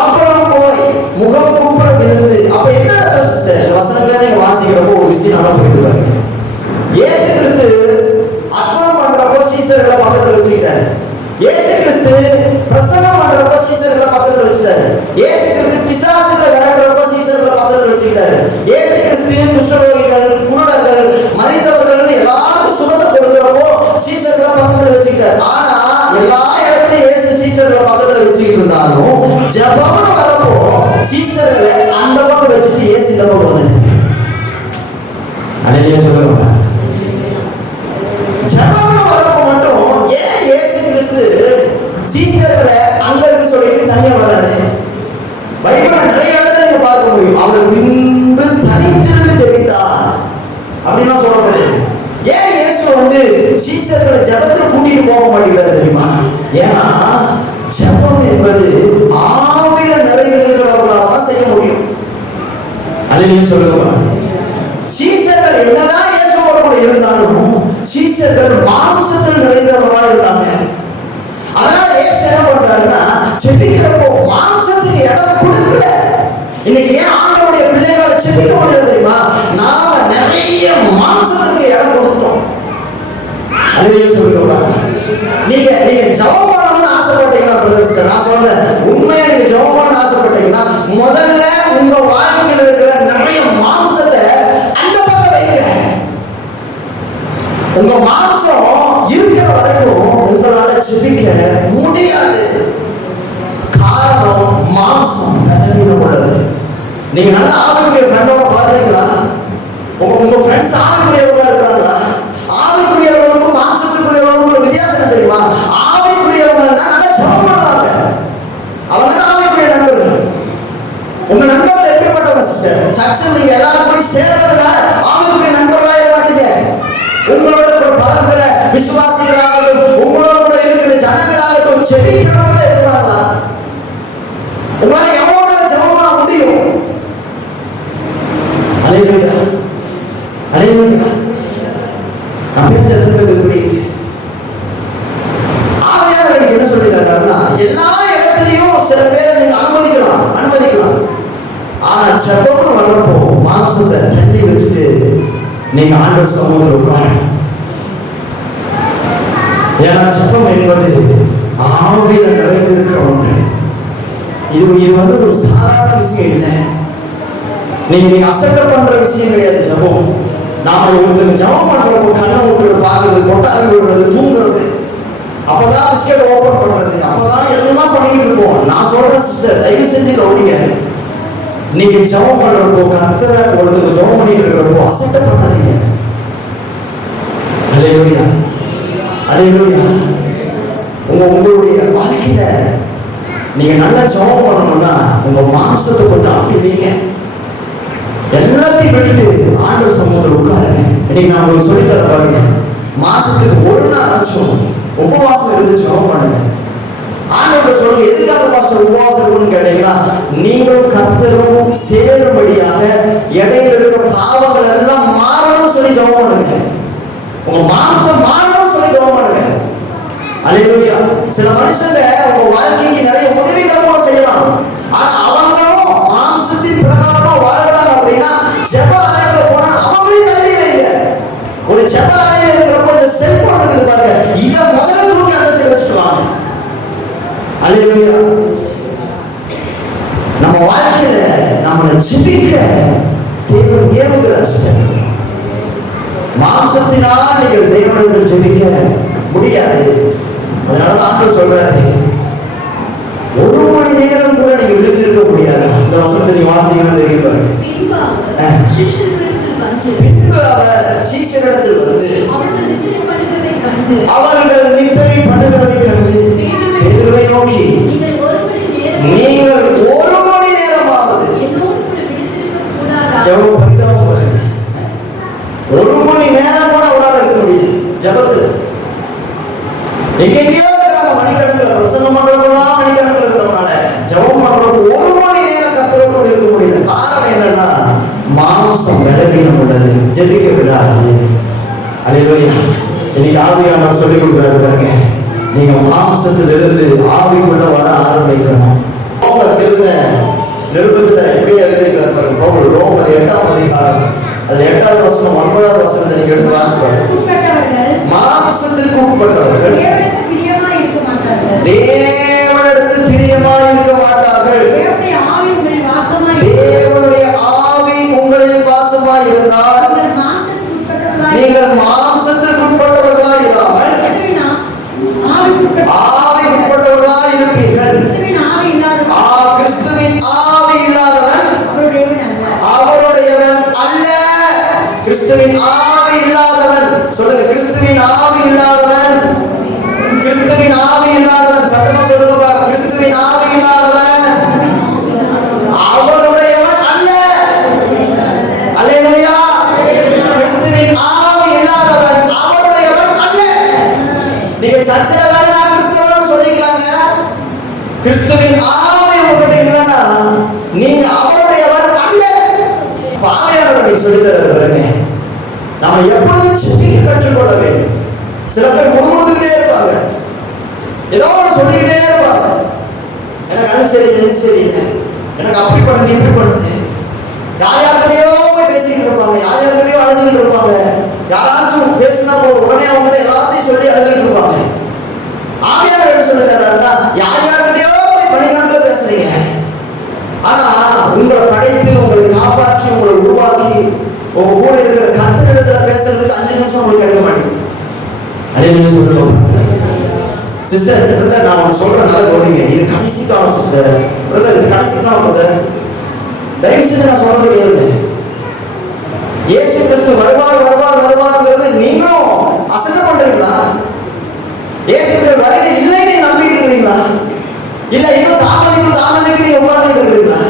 அப்புறம் போய் முகம் குப்புற விழுந்து. அப்ப என்ன அர்த்தம் சிஸ்டர்? இந்த வசனங்களை நீங்க வாசிக்கிறப்போ ஒரு விஷயம் நல்லா புரிந்து பாருங்க. இயேசு கிறிஸ்து அர்ப்பணம் பண்றப்போ சீசர்களை பக்கத்துல வச்சுக்கிட்டாரு. இயேசு கிறிஸ்து பிரசங்கம் பண்றப்போ சீசர்களை பக்கத்துல வச்சுட்டாரு. இயேசு கிறிஸ்து பிசாசுகளை விரட்டுறப்போ சீசர்களை பக்கத்துல வச்சுக்கிட்டாரு. இயேசு கிறிஸ்து குஷ்டரோகிகள், குருடர்கள், மரித்தவர்கள் எல்லாருக்கும் சுகத்தை கொடுக்கிறப்போ சீசர்களை பக்கத்துல வச்சுக்கிட்டாரு. ஆனா எல்லா இடத்துலயும் இயேசு சீசர்களை பக்கத்துல வச்சுக்கிட்டு இருந்தாலும் ஜெபம்னு வரப்போ சீசர்களை அந்த பக்கம் வச்சுட்டு இயேசு இந்த பக்கம் வந்துட்டாரு. அன்னைக்கே சொல்லுவாங்க, ஜெபம்னு வரப்போ மட்டும் ஏன் இயேசு கிறிஸ்து சீசர்களை அங்க இருக்கு சொல்லிட்டு தனியா வராது? பைபிள் நிறைய இடத்துல நீங்க பார்க்க முடியும். அவர் பின்பு தனித்திருந்து ஜெபித்தார் அப்படின்னா சொல்லப்படுது. ஏன் இயேசு வந்து சீசர்களை ஜெபத்துல கூட்டிட்டு போக மாட்டேங்கிறாரு தெரியுமா? ஏன்னா ஜெபம் என்பது ஆவியில நிறைந்திருக்கிறவர்களால தான் செய்ய முடியும். அல்லேலூயா சொல்லுங்க. சீசர்கள் என்னதான் இயேசுவோட கூட இருந்தாலும் சீசர்கள் மாம்சத்தில் நிறைந்தவர்களா இருந்தாங்க. அதனால இயேசு என்ன பண்றாருன்னா, ஜெபிக்கிறப்போ மாம்சத்துக்கு இடம் கொடுக்கல. இன்னைக்கு ஏன் ஆண்டவருடைய பிள்ளைகளை ஜெபிக்க முடியாது தெரியுமா? நாம நிறைய மாம்சத்துக்கு இடம் கொடுக்கிறோம். அல்லேலூயா சொல்லுங்க. நீங்க ஜெபம் பண்ணணும்னு ஆசைப்பட்டீங்கன்னா பிரதர்ஸ், நான் சொல்றேன், உண்மையா நீங்க ஜெபம் பண்ணணும்னு ஆசைப்பட்டீங்கன்னா முதல்ல உங்க வாழ்க்கையில் இருக்கிற நிறைய மாம்சத்தை அந்த பக்கம் வைங்க. உங்க மாம்சம் இருக்கிற வரைக்கும் உங்களால ஜெபிக்க முடியாது. காரணம் மாம்சம் பலவீனம் உள்ளது. நீங்க நல்ல ஆவிக்குரிய ஃப்ரெண்டோட பாக்குறீங்களா? உங்க ஃப்ரெண்ட்ஸ் ஆவிக்குரியவங்களா இருக்கிறாங்களா? ஆவிக்குரியவங்களுக்கும் மாம்சத்துக்குரியவங்களுக்கும் வித்தியாசம் தெரியுமா? ஆவிக்குரியவங்க நல்லா ஜெபம் பண்ணுவாங்க, அவங்க தான் ஆவிக்குரிய நண்பர்கள். உங்க நண்பர்கள் எப்படிப்பட்டவங்க சிஸ்டர்? சர்ச்சில் நீங்க எல்லாரும் போய் சேர்றதுனால ஆவிக்குரிய நண்பர்களா இருக்க மாட்டீங்க. உங்களோட கூட பழகுற விசுவாசிகளாகட்டும், உங்களோட கூட இருக்கிற ஜனங்களாகட்டும், செபிக்கிறவங்க இருக்கிறாங்களா? உங்களால எவ்வளவு ஜெபம் பண்ண முடியும்? அல்லேலூயா, அல்லேலூயா. நான் பேசுறது புரியுது. ஆவியானவர் என்ன சொல்லிருக்காருன்னா, எல்லா இடத்துலயும் சில பேரை நீங்க அனுமதிக்கலாம். ஆனா ஜெபம்னு வரப்போ மாம்சத்தை தள்ளி வச்சுட்டு நீங்க ஆண்டவர் சமூகத்தில் உட்காரு. ஏன்னா ஜெபம் என்பது ஆவியில நிறைந்திருக்கிற ஒன்று. இது வந்து ஒரு சாதாரண விஷயம் இல்லை. நீங்க அசட்டை பண்ற விஷயம் கிடையாது ஜெபம். நாம ஒருத்தர் ஜெபம் பண்றப்போ கண்ணை விட்டுறது, பார்க்கறது, கொட்டாவி விடுறது, தூங்குறது, அப்பதான் பிஸ்கெட் ஓபன் பண்றது, அப்பதான் எல்லாம் பண்ணிட்டு இருக்கோம். நான் சொல்றேன் சிஸ்டர், தயவு செஞ்சு கவனிங்க. நீங்க ஜெபம் பண்றப்போ, கர்த்தரை ஒருத்தர் ஜெபம் பண்ணிட்டு இருக்கிறப்போ அசட்டை பண்ணாதீங்க. அல்லேலூயா, அல்லேலூயா. உங்களுடைய வாழ்க்கையில நீங்க நல்லா ஜெபம் பண்ணணும்னா உங்க மாம்சத்தை கொஞ்சம் அப்படி வைங்க. எல்லாத்தையும் விட்டுட்டு ஆண்டவர் சமூகத்தில் உட்காருங்க. இன்னைக்கு நான் உங்களுக்கு சொல்லித்தர பாருங்க. மாசத்துக்கு ஒரு நாள் ஆச்சும் உபவாசம் இருந்து ஜெபம் பண்ணுங்க. ஆண்டவர் சொல்லுங்க, எதுக்காக பாஸ்டர் உபவாசம் இருக்குன்னு கேட்டீங்கன்னா, நீங்களும் கர்த்தரும் சேரும்படியாக இடையில இருக்கிற பாவங்கள் எல்லாம் மாறணும்னு சொல்லி ஜெபம் பண்ணுங்க. உங்க மாம்சம் மாறணும்னு சொல்லி ஜெபம் பண்ணுங்க. அல்லேலூயா. சில மனுஷங்க உங்க வாழ்க்கைக்கு நிறைய உதவிகள் கூட செய்யலாம். ஆனா அவங்களும் மாம்சத்தின் பிரகாரமா வாழ்றாங்க அப்படின்னா, ஜெப அறையில போனா அவங்களே தள்ளி வைங்க. ஒரு ஜெப அறையில இருக்கிறப்போ இந்த செல்போன் இருக்குது பாருங்க, இதை முதல்ல தூக்கி அந்த சைடு வச்சுக்குவாங்க. அல்லேலூயா. நம்ம வாழ்க்கையில நம்மளை ஜெபிக்க தேவன் ஏவுகிறார். மாம்சத்தினால் நீங்கள் தேவனிடத்தில் ஜெபிக்க முடியாது. அதனால ஆண்டவர் சொல்றாரு, ஒரு மணி நேரம் கூட நீங்க விழுந்திருக்க முடியாது. இந்த வசனத்தை நீங்க வாசிங்கன்னா தெரியும் பாருங்க. பின்பு அவர் சீஷரிடத்தில் வந்து அவர்கள் நித்திரை பண்ணுகிறதை கண்டு பேதுருவை நோக்கி, நீங்கள் ஒரு மணி நேரமாவது, எவ்வளவு பரிதாபம் பாருங்க, ஒரு மணி நேரம் கூட அவரால் இருக்க முடியுது ஜபத்துல. எங்கெங்கயோ இருக்கிறாங்க மணிக்கணக்கில், பிரசங்கம் பண்றவங்களாம் மணிக்கணக்கில் இருந்தவனால ஜபம் பண்றவங்க ஒரு மணி நேரம் கர்த்தரோடு இருக்க முடியல. காரணம் என்னன்னா, மாம்சம் பலவீனம் உள்ளது, ஜெபிக்க விடாது. அல்லேலூயா. இன்னைக்கு ஆவியானவர் சொல்லிக் கொடுக்குறாரு பாருங்க, நீங்க மாம்சத்திலிருந்து ஆவிக்குள்ள வர ஆரம்பிக்கணும். ரோமர் எழுதின நிருபத்துல எப்படியே எழுதியிருக்காரு பாருங்க. ரோமர் 8ஆம் அதிகாரம், அதுல 8வது வசனம் 9வது வசனத்தை நீங்க எடுத்து வாசிச்சு பாருங்க. மாம்சத்திற்கு உட்பட்டவர்கள் தேவனிடத்தில் பிரியமாய் இருக்க மாட்டார்கள். தேவனுடைய ஆவி உங்களில் வாசமாய் இருந்தால் நீங்கள் மாம்சத்திற்கு உட்பட்டவர்களாய் இராமல் ஆவி உட்பட்டவர்களாய் இருப்பீர்கள். கிறிஸ்துவின் ஆவி இல்லாதவன் அவருடையவன் அல்ல. கிறிஸ்துவின் ஆவி இல்லாதவன், சொல்லுங்க, கிறிஸ்துவின் ஆவி இல்லாதவன், கிறிஸ்துவின் ஆவி இல்லாதவன், சத்தமா சொல்லுங்க, கிறிஸ்துவின் ஆவி இல்லாதவன் அவருடையவன் அல்ல. அல்லேலூயா. கிறிஸ்துவின் ஆவி இல்லாதவன் அவருடையவன் அல்ல. நீங்க சர்ச்சில வேணா கிறிஸ்தவன் சொல்லிக்கலாங்க, கிறிஸ்துவின் ஆவி உங்ககிட்ட இல்லைன்னா நீங்க அவருடையவன் அல்ல. பாவையாளர்கள் சொல்லித்தர நாம எப்பொழுதும் சிந்திக்க கற்றுக்கொள்ள வேண்டும். சில பேர் முழுவதுக்கிட்டே இருப்பாங்க, ஏதோ ஒன்று சொல்லிக்கிட்டே இருப்பாங்க. எனக்கு அது சரி, இது சரியில்லை, எனக்கு அப்படி பண்ணுது இப்படி பண்ணுது. யார்கிட்டயோ போய் பேசிக்கிட்டு இருப்பாங்க, யார்கிட்டயோ அழுதுகிட்டு இருப்பாங்க. யாராச்சும் பேசினா உடனே அவங்ககிட்ட எல்லாத்தையும் சொல்லி அழுதுகிட்டு இருப்பாங்க. ஆவியானவர் என்ன சொல்லுறாருன்னா, யார்கிட்டயோ போய் பணிக்கணக்கில் பேசுறீங்க, ஆனா உங்களை படைத்து உங்களை காப்பாற்றி உங்களை உருவாக்கி உங்க கூட இருக்கிற கர்த்தரிடத்துல பேசுறதுக்கு 5 நிமிஷம் உங்களுக்கு கிடைக்க மாட்டேங்குது. அதே நீங்க சொல்லுங்க சிஸ்டர், பிரதர், நான் உங்களுக்கு சொல்றேன், நல்லா கவனிங்க, இது கடைசி காலம் சிஸ்டர், பிரதர், இது கடைசி காலம் பிரதர், தயவு செஞ்சு நான் சொல்றது கேளுங்க. இயேசு கிறிஸ்து வருவார் வருவார் வருவார்ங்கிறது நீங்களும் அசட்டை பண்றீங்களா? இயேசு வருகை இல்லைன்னு நம்பிட்டு இருக்கீங்களா? இல்ல இன்னும் தாமதிக்கும் தாமதிக்கு நீங்க உட்கார்ந்துட்டு இருக்கீங்களா?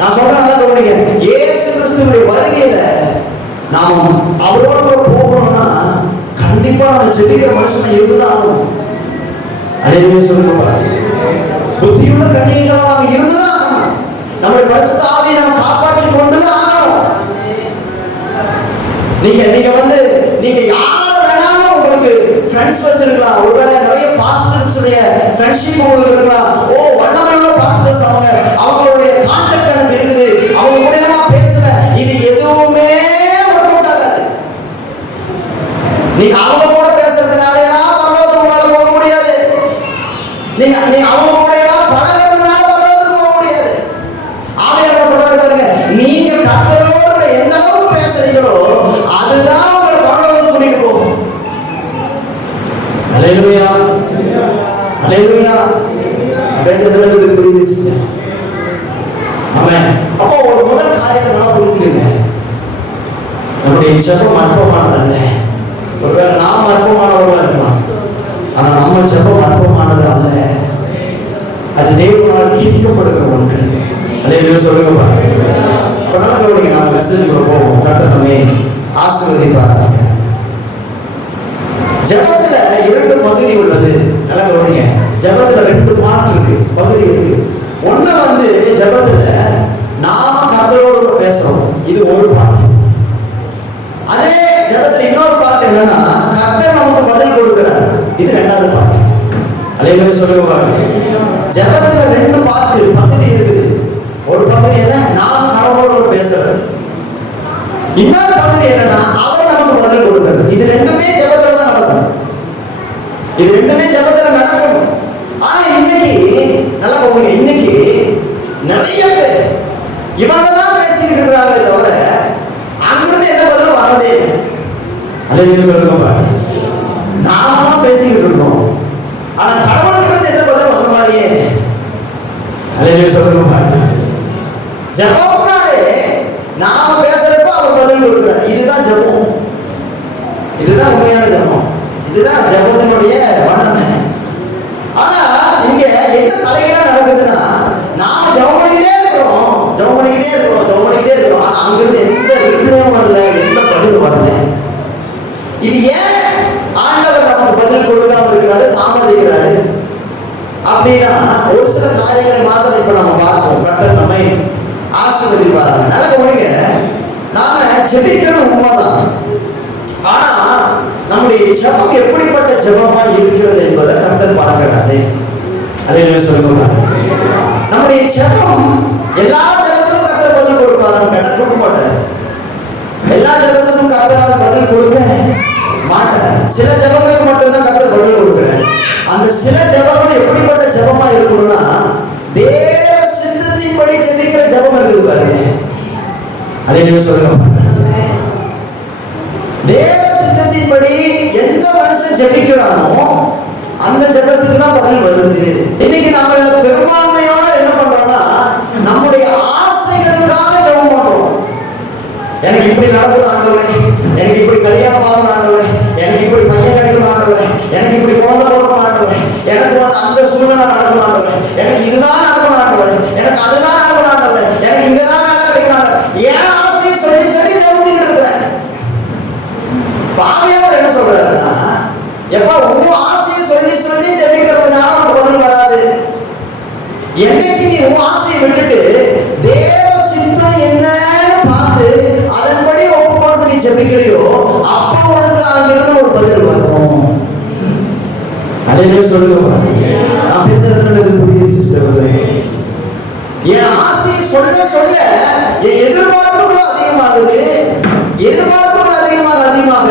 நான் சொல்றேன், நல்லா கவனிங்க. இயேசு கிறிஸ்துவினுடைய வருகையில நாம் அவரோட போகணும்னா கண்டிப்பா நம்ம ஜெபிக்கிற மனுஷனை இருந்துதான் ஆகணும். அனைவருமே சொல்லுங்க, புத்தியுள்ள கன்னிகைகளா நாம் இருந்துதான் ஆகணும். நம்முடைய பரிசுத்த ஆவியை நாம் காப்பாற்றி கொண்டுதான் ஆகணும். நீங்க நீங்க யார வேணாலும் உங்களுக்கு ஃப்ரெண்ட்ஸ் வச்சிருக்கலாம். ஒருவேளை நிறைய பாஸ்டர்ஸ் உடைய ஃப்ரெண்ட்ஷிப் உங்களுக்கு இருக்கலாம். ஓ, வல்லமையுள்ள பாஸ்டர்ஸ் அவங்களுடைய கான்டாக்ட் எனக்கு இருக்குது, அவங்க மூலமா பேசுறேன், இது எதுவுமே ஒர்க் ஆகாது. நீங்க அவங்க கூட பேசுறதுனால பரலோகத்துக்கு உங்களால போக முடியாது. நீங்க அவங்க கூட பழகிறதுனால பரலோகத்துக்கு போக முடியாது. ஆவியானவர் சொல்றாரு பாருங்க, நீங்க கர்த்தரோட எந்த அளவுக்கு பேசுறீங்களோ அதுதான் உங்களை பரலோகத்துக்கு கூட்டிட்டு போகும். அல்லேலூயா, அல்லேலூயா. பேசுறது புரியுது. ஆமென். அப்போ ஒரு முதல் காரியத்தை நல்லா புரிஞ்சுக்கங்க, நம்முடைய ஜெபம் அற்பமானதல்ல. ஒருவேளை நாம் அற்பமானவர்களா இருக்கலாம், ஆனா நம்ம ஜெபம் அற்பமானது அல்ல. அது தேவனால் கேட்கப்படுகிற ஒன்று. அல்லேலூயா சொல்லுங்க பாருங்க. அதனால கவனிங்க, நாம மெசேஜ்க்குள்ள போவோம். கர்த்தர் நம்மை ஆசீர்வதிப்பாராக. ஜெபத்துல 2 பகுதி உள்ளது. நல்லா கவனிங்க. ஜெபத்துல 2 பார்ட் இருக்கு, பகுதி இருக்கு. ஒண்ணு வந்து ஜெபத்துல நாம கர்த்தரோடு பேசுறோம், இது ஒரு பார்ட். அதே ஜெபத்துல இன்னொரு பார்ட் என்னன்னா கர்த்தர் நமக்கு பதில் கொடுக்கிறார், இது 2வது பார்ட். அல்லேலூயா சொல்லுங்க. ஜெபத்துல 2 பார்ட் பகுதி இருக்குது. ஒரு பகுதி என்ன, நாம் கடவுளோடு பேசுறது. இன்னொரு பகுதி என்னன்னா அவர் நமக்கு பதில் கொடுக்கிறது. இது 2மே ஜெபத்துல தான் நடக்கும். இது 2மே ஜெபத்துல நடக்கும். ஆனா இன்னைக்கு நல்லா போங்க, இன்னைக்கு நிறைய பேர் இவங்க தான் பேசிக்கிட்டு இருக்கிறாங்களே தவிர அங்கிருந்து எந்த பதிலும் வர்றதே இல்லை. அல்லேலூயா சொல்லுங்க. நாம தான் பேசிக்கிட்டு இருக்கோம், ஆனா கடவுள்கிட்ட எந்த பதிலும் வந்த மாதிரியே. அல்லேலூயா சொல்லுங்க. ஜெபம்னாலே நாம பேசுறப்ப அவர் பதில் கொடுக்கிறார். இதுதான் ஜெபம், இதுதான் உண்மையான ஜெபம், இதுதான் ஜெபத்தினுடைய வண்ணமே. ஆனா இங்க என்ன தலைகீழா நடக்குதுன்னா, நாம ஜெபம் பண்ணிக்கிட்டே இருக்கிறோம், ஆனா அங்கிருந்து எந்த ரிப்ளையும் வரல, எந்த பதிலும் வரல. இது ஏன் ஆண்டவர் நமக்கு பதில் கொடுக்காம இருக்கிறாரு, தாமதிக்கிறாரு அப்படின்னா ஒரு சில காரியங்களை மாத்திரம் இப்ப நம்ம பார்ப்போம். கர்த்தர் நம்மை ஆசீர்வதிப்பாராங்க. நல்ல கவனிங்க, நாம ஜெபிக்கணும் உண்மைதான், ஆனா நம்முடைய ஜெபம் எப்படிப்பட்ட ஜெபமா இருக்கிறது என்பதை கர்த்தர் பார்க்கிறாரு. அல்லேலூயா சொல்லுங்க. நம்முடைய ஜெபம் எல்லா ஜெபத்திலும் கர்த்தர் பதில் கொடுப்பாரான்னு கேட்டா கொடுக்க மாட்டார். எல்லா ஜெபத்திலும் கர்த்தரால் பதில் கொடுக்க மாட்டார். சில ஜெபங்களுக்கு மட்டும்தான் கர்த்தர் பதில் கொடுக்கிறார். அந்த சில ஜெபங்கள் எப்படிப்பட்ட ஜெபமா இருக்கணும்னா, தேவ சித்தத்தின்படி ஜெபிக்கிற ஜெபம் இருக்குது பாருங்க. அல்லேலூயா சொல்லுங்க. தேவ சித்தத்தின்படி எந்த மனுஷன் ஜெபிக்கிறானோ அந்த ஜெபத்துக்கு தான் பதில் வருது. இன்னைக்கு நம்ம பெரும்பான்மையோட என்ன பண்றோம்னா, நம்முடைய ஆசைகளுக்காக ஜெபம் பண்றோம். எனக்கு இப்படி நடக்குது ஆண்டவரே, எனக்கு இப்படி கல்யாணம் ஆகணும் ஆண்டவரே, எனக்கு இப்படி பையன் கிடைக்கணும் ஆண்டவரே, எனக்கு இப்படி குழந்தை போடணும் ஆண்டவரே, எனக்கு வந்து அந்த சூழ்நிலை நடக்கணும் ஆண்டவரே, எனக்கு இதுதான் நடக்கணும் ஆண்டவரே, எனக்கு அதுதான் நடக்கணும் ஆண்டவரே, எனக்கு இங்கதான் வேலை கிடைக்கணும் ஆண்டவரே. ஏன் ஆசையை சொல்லி சொல்லி ஜெபிச்சுட்டு இருக்கிறேன். பாவியவர் என்ன சொல்றாருன்னா, எப்ப உன் ஆசையை சொல்லி சொல்லி ஜெபிக்கிறதுனால உனக்கு பதில் வராது. என்னைக்கு நீ உன் ஆசையை விட்டுட்டு தேவ சித்தம் என்னன்னு பார்த்து அதன்படி ஒப்புக்கொண்டு நீ ஜெபிக்கிறியோ, அப்ப உனக்கு அங்கிருந்து ஒரு பதில் வரும். அல்லேலூயா சொல்லுங்க. நான் பேசுறது புரியுது சிஸ்டர். என் ஆசையை சொல்ல சொல்ல என் எதிர்பார்ப்புகளும் அதிகமாகுது. எதிர்பார்ப்புகள் அதிகமாக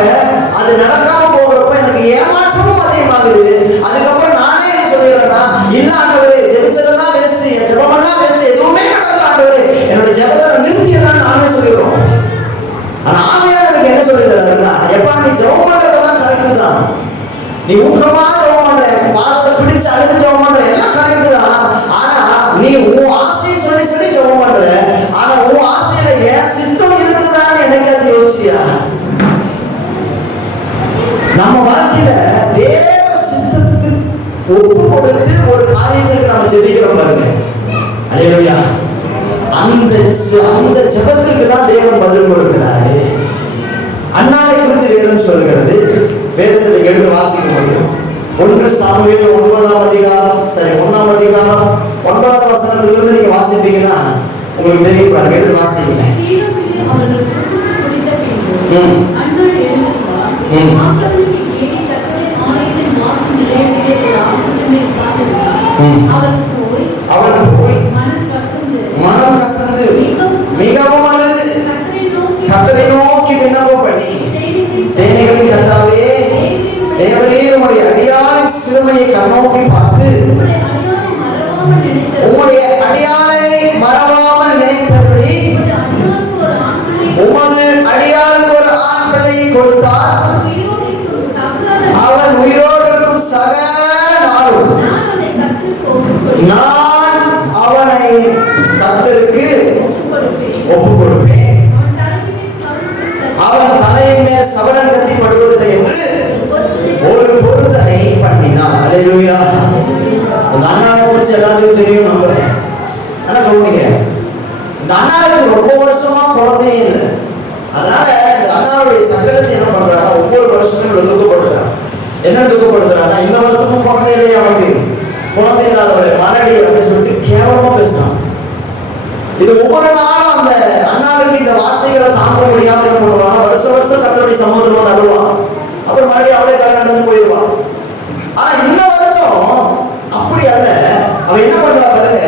அது நடக்காம போகிறப்ப எனக்கு ஏமாற்றமும் அதிகமாகுது. அதுக்கப்புறம் நானே என்ன சொல்லிடுறேன்னா, இல்ல ஆண்டவரே ஜெபிச்சதெல்லாம் வேஸ்ட், என் ஜெபமெல்லாம் வேஸ்ட், எதுவுமே நடக்கல ஆண்டவரே, என்னோட ஜெபத்தை நிறுத்திடுறேன்னு நானே சொல்லிடுறோம். ஆனா ஆவியானவர் எனக்கு என்ன சொல்லிடுறாருன்னா, எப்பா நீ ஜெபம் பண்றதெல்லாம் கரெக்ட் தான், நீ ஊக்கமா ஜெபம் பண்ற, பாதத்தை பிடிச்சு அழுது ஜெபம் பண்ற, எல்லாம் கரெக்ட் தான். ஆனா நீ உன் ஆசையை சொல்லி சொல்லி ஜெபம் பண்ற, ஆனா உன் ஆசையில ஏன் சித்தம் இருக்குதான்னு என்னைக்காச்சும் யோசிச்சியா? நம்ம வாழ்க்கையில தேவ சித்தத்துக்கு ஒப்பு கொடுத்து ஒரு காரியத்திற்கு நம்ம ஜெபிக்கிறோம் பாருங்க. அல்லேலூயா. அந்த ஜெபத்திற்கு தான் தேவன் பதில் கொடுக்கிறாரு. அன்னாளை குறித்து வேதம் சொல்லுகிறது. வேதத்தில் எடுத்து வாசிக்க முடியும். 1 சாமுவேல் 9ஆம் அதிகாரம், சரி 1ஆம் அதிகாரம் 9ஆம் வசனத்திலிருந்து நீங்க வாசிப்பீங்கன்னா உங்களுக்கு தெரியும் பாருங்க. எடுத்து வாசிங்க. அவன் போய் மனம் கசந்து மிகவும் அழுது கர்த்தரை நோக்கி விண்ணப்பம் பண்ணி, சேனைகளின் கர்த்தாவே, தேவனே உம்முடைய அடியாரின் சிறுமையை கண்ணோக்கி பார்த்து உம்முடைய அடியாரை மறவாமல் நினைத்தபடி உமது அடியாருக்கு ஒரு ஆண் பிள்ளையை கொடுத்தார். அவன் உயிரோடு இருக்கும் சகல நாளும் நான் அவனை கர்த்தருக்கு ஒப்புக் கொடுப்பேன். அவன் தலையின் மேல் சவரன் கத்திப்படுவதில்லை என்று ஒரு பொருத்தனை பண்ணினான். அல்லேலூயா. இந்த அண்ணாவை குறிச்சு எல்லாத்துக்கும் தெரியும் நம்புறேன். ஆனா கவனிங்க, இந்த அண்ணாவுக்கு ரொம்ப வருஷமா குழந்தையே இல்லை. அதனால இந்த அண்ணாவுடைய சக்கரத்தை என்ன பண்றாங்க, ஒவ்வொரு வருஷமும் இவ்வளவு துக்கப்படுத்துறான். என்ன துக்கப்படுத்துறான்னா, இந்த வருஷமும் குழந்தை இல்லையா அவனுக்கு, குழந்தை இல்லாதவளை மலடி அப்படின்னு சொல்லிட்டு கேவலமா பேசுறாங்க. இது ஒவ்வொரு நாளும் அந்த அண்ணாவுக்கு இந்த வார்த்தைகளை தாங்க முடியாம என்ன பண்ணுவாங்க, வருஷம் கர்த்தருடைய சமூகத்துல வந்து அழுவான். அப்புறம் மறுபடியும் அவளே கல்யாணம் போயிடுவான். ஆனா இந்த வருஷம் அப்படி அல்ல. அவன் என்ன பண்றான் பாருங்க,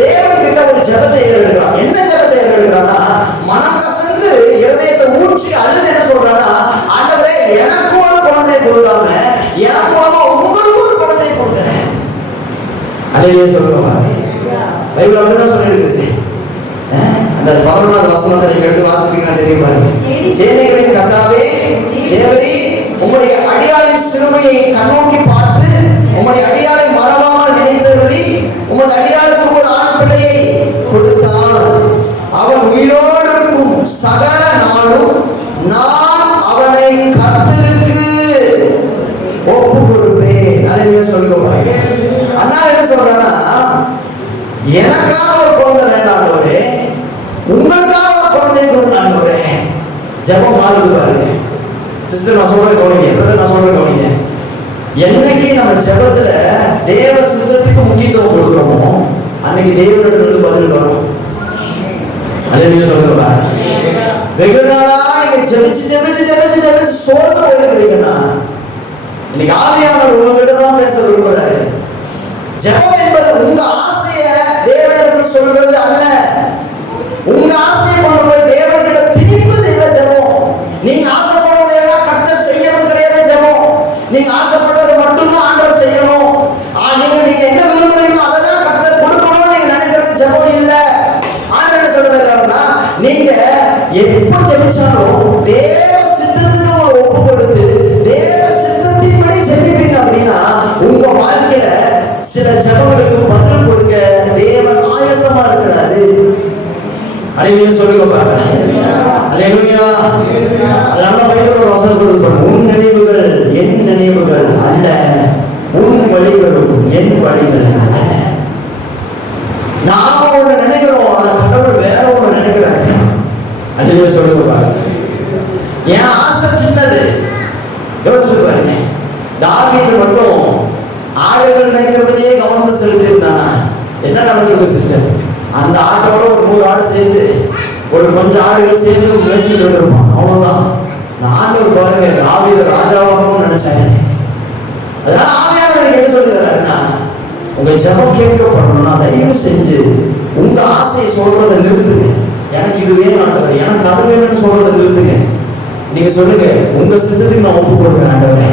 தேவன் கிட்ட ஒரு ஜெபத்தை ஏறெடுக்கிறான். என்ன ஜெபத்தை ஏறெடுக்கிறான்னா, மனம் கசந்து இருதயத்தை ஊற்றி அழுது என்ன சொல்றான்னா, ஆண்டவரே எனக்கு ஒரு குழந்தையை கொடுக்காம எனக்கு மூலமா உங்களுக்கு ஒரு குழந்தையை கொடுக்குறேன். அல்லேலூயா சொல்லுங்க. பைபிள் அப்படிதான் சொல்லியிருக்குது. அந்த 11வது வசனத்தை நீங்க எடுத்து வாசிப்பீங்க தெரியும் பாருங்க. சேனைகளின் கர்த்தாவே தேவரே, உம்முடைய அடியாளின் சிறுமையை கண்ணோக்கி பார்த்து உம்முடைய அடியாளை மறவாமல் நினைத்தருளி உமது அடியாளுக்கு ஒரு ஆண் பிள்ளையை கொடுத்தார். அவன் உயிரோடு இருக்கும் சகல நாளும் நான் அவனை கர்த்தருக்கு ஒப்பு கொடுப்பேன். அல்லேலூயா சொல்லுங்க. அண்ணா என்ன சொல்றானா, எனக்காக ஒரு குழந்தை வேண்டாண்டவரே, உங்களுக்காக ஒரு குழந்தை கொடுத்தாண்டவரே. ஜெபம் மாறுது பாருங்க. சிஸ்டர் நான் சொல்றேன் கவனிங்க, பிரதர் நான் சொல்றேன் கவனிங்க. என்னைக்கு நம்ம ஜெபத்துல தேவ சித்தத்துக்கு முக்கியத்துவம் கொடுக்கிறோமோ அன்னைக்கு தேவனிடத்துல பதில் வரும். அல்லேலூயா சொல்லுங்க. வெகு நாளா நீங்க ஜெபிச்சு சோர்ந்து போயிருக்கிறீங்கன்னா இன்னைக்கு ஆவியானவர் உங்ககிட்ட தான் பேச விரும்புறாரு. ஜெபம் என்பது உங்க ஆசையை தேவனிடத்தில் சொல்றது அல்ல. உங்க ஆசையை கொண்டு போய் தேவனிட திணிப்பது இல்லை ஜெபம். நீங்க ஆசைப்படுவதெல்லாம் கர்த்தர் செய்யறது கிடையாது ஜெபம். நீங்க ஆசைப்பட்டதை மட்டும்தான் ஆண்டவர் செய்யணும். நீங்க என்ன விரும்புறீங்களோ அதை தான் கர்த்தர் கொடுக்கணும்னு நீங்க நினைக்கிறது ஜெபம் இல்ல. ஆண்டவர் என்ன சொல்றாருன்னா, நீங்க எப்ப ஜெபிச்சாலும் தேவ சித்தத்துக்கு ஒப்பு கொடுத்து தேவ சித்தத்தின்படி ஜெபிப்பீங்க அப்படின்னா உங்க வாழ்க்கையில சில ஜெபங்களுக்கு பதில் கொடுக்க தேவன் ஆயத்தமா இருக்கிறாரு. அல்லேலூயா சொல்லுங்க பாருங்க. அல்லேலூயா. அதனால பைபிள் ஒரு வசனம் சொல்லுது பாருங்க, உன் நினைவுகள் என் நினைவுகள் அல்ல, உன் வழிகளும் என் வழிகள் அல்ல. நாம ஒண்ணு நினைக்கிறோம், ஆனா கடவுள் வேற ஒண்ணு நினைக்கிறாரு. அல்லேலூயா சொல்லுங்க பாருங்க. என் ஆசை சின்னது. யோசிச்சு பாருங்க, தாவீது மட்டும் ஆடுகள் மேய்க்கிறதுலயே கவனத்தை செலுத்தி இருந்தானா என்ன நடந்திருக்கு சிஸ்டர்? அந்த ஆட்டோட ஒரு 100 ஆடு சேர்ந்து ஒரு கொஞ்சம் ஆடுகள் சேர்ந்து மேய்ச்சிட்டு இருப்பான். அவ்வளவுதான். ஆண்டவர் பாருங்க தாவீது ராஜாவாகவும் நினைச்சாங்க. அதனால ஆவியானவர் என்ன சொல்லுகிறாருன்னா, உங்க ஜெபம் கேட்கப்படணும்னா தயவு செஞ்சு உங்க ஆசையை சொல்றதை நிறுத்துங்க. எனக்கு இது வேணும் ஆண்டவரே, எனக்கு அது வேணும்னு சொல்றதை நிறுத்துங்க. நீங்க சொல்லுங்க, உங்க சித்தத்துக்கு நான் ஒப்பு கொடுக்குறேன் ஆண்டவரே,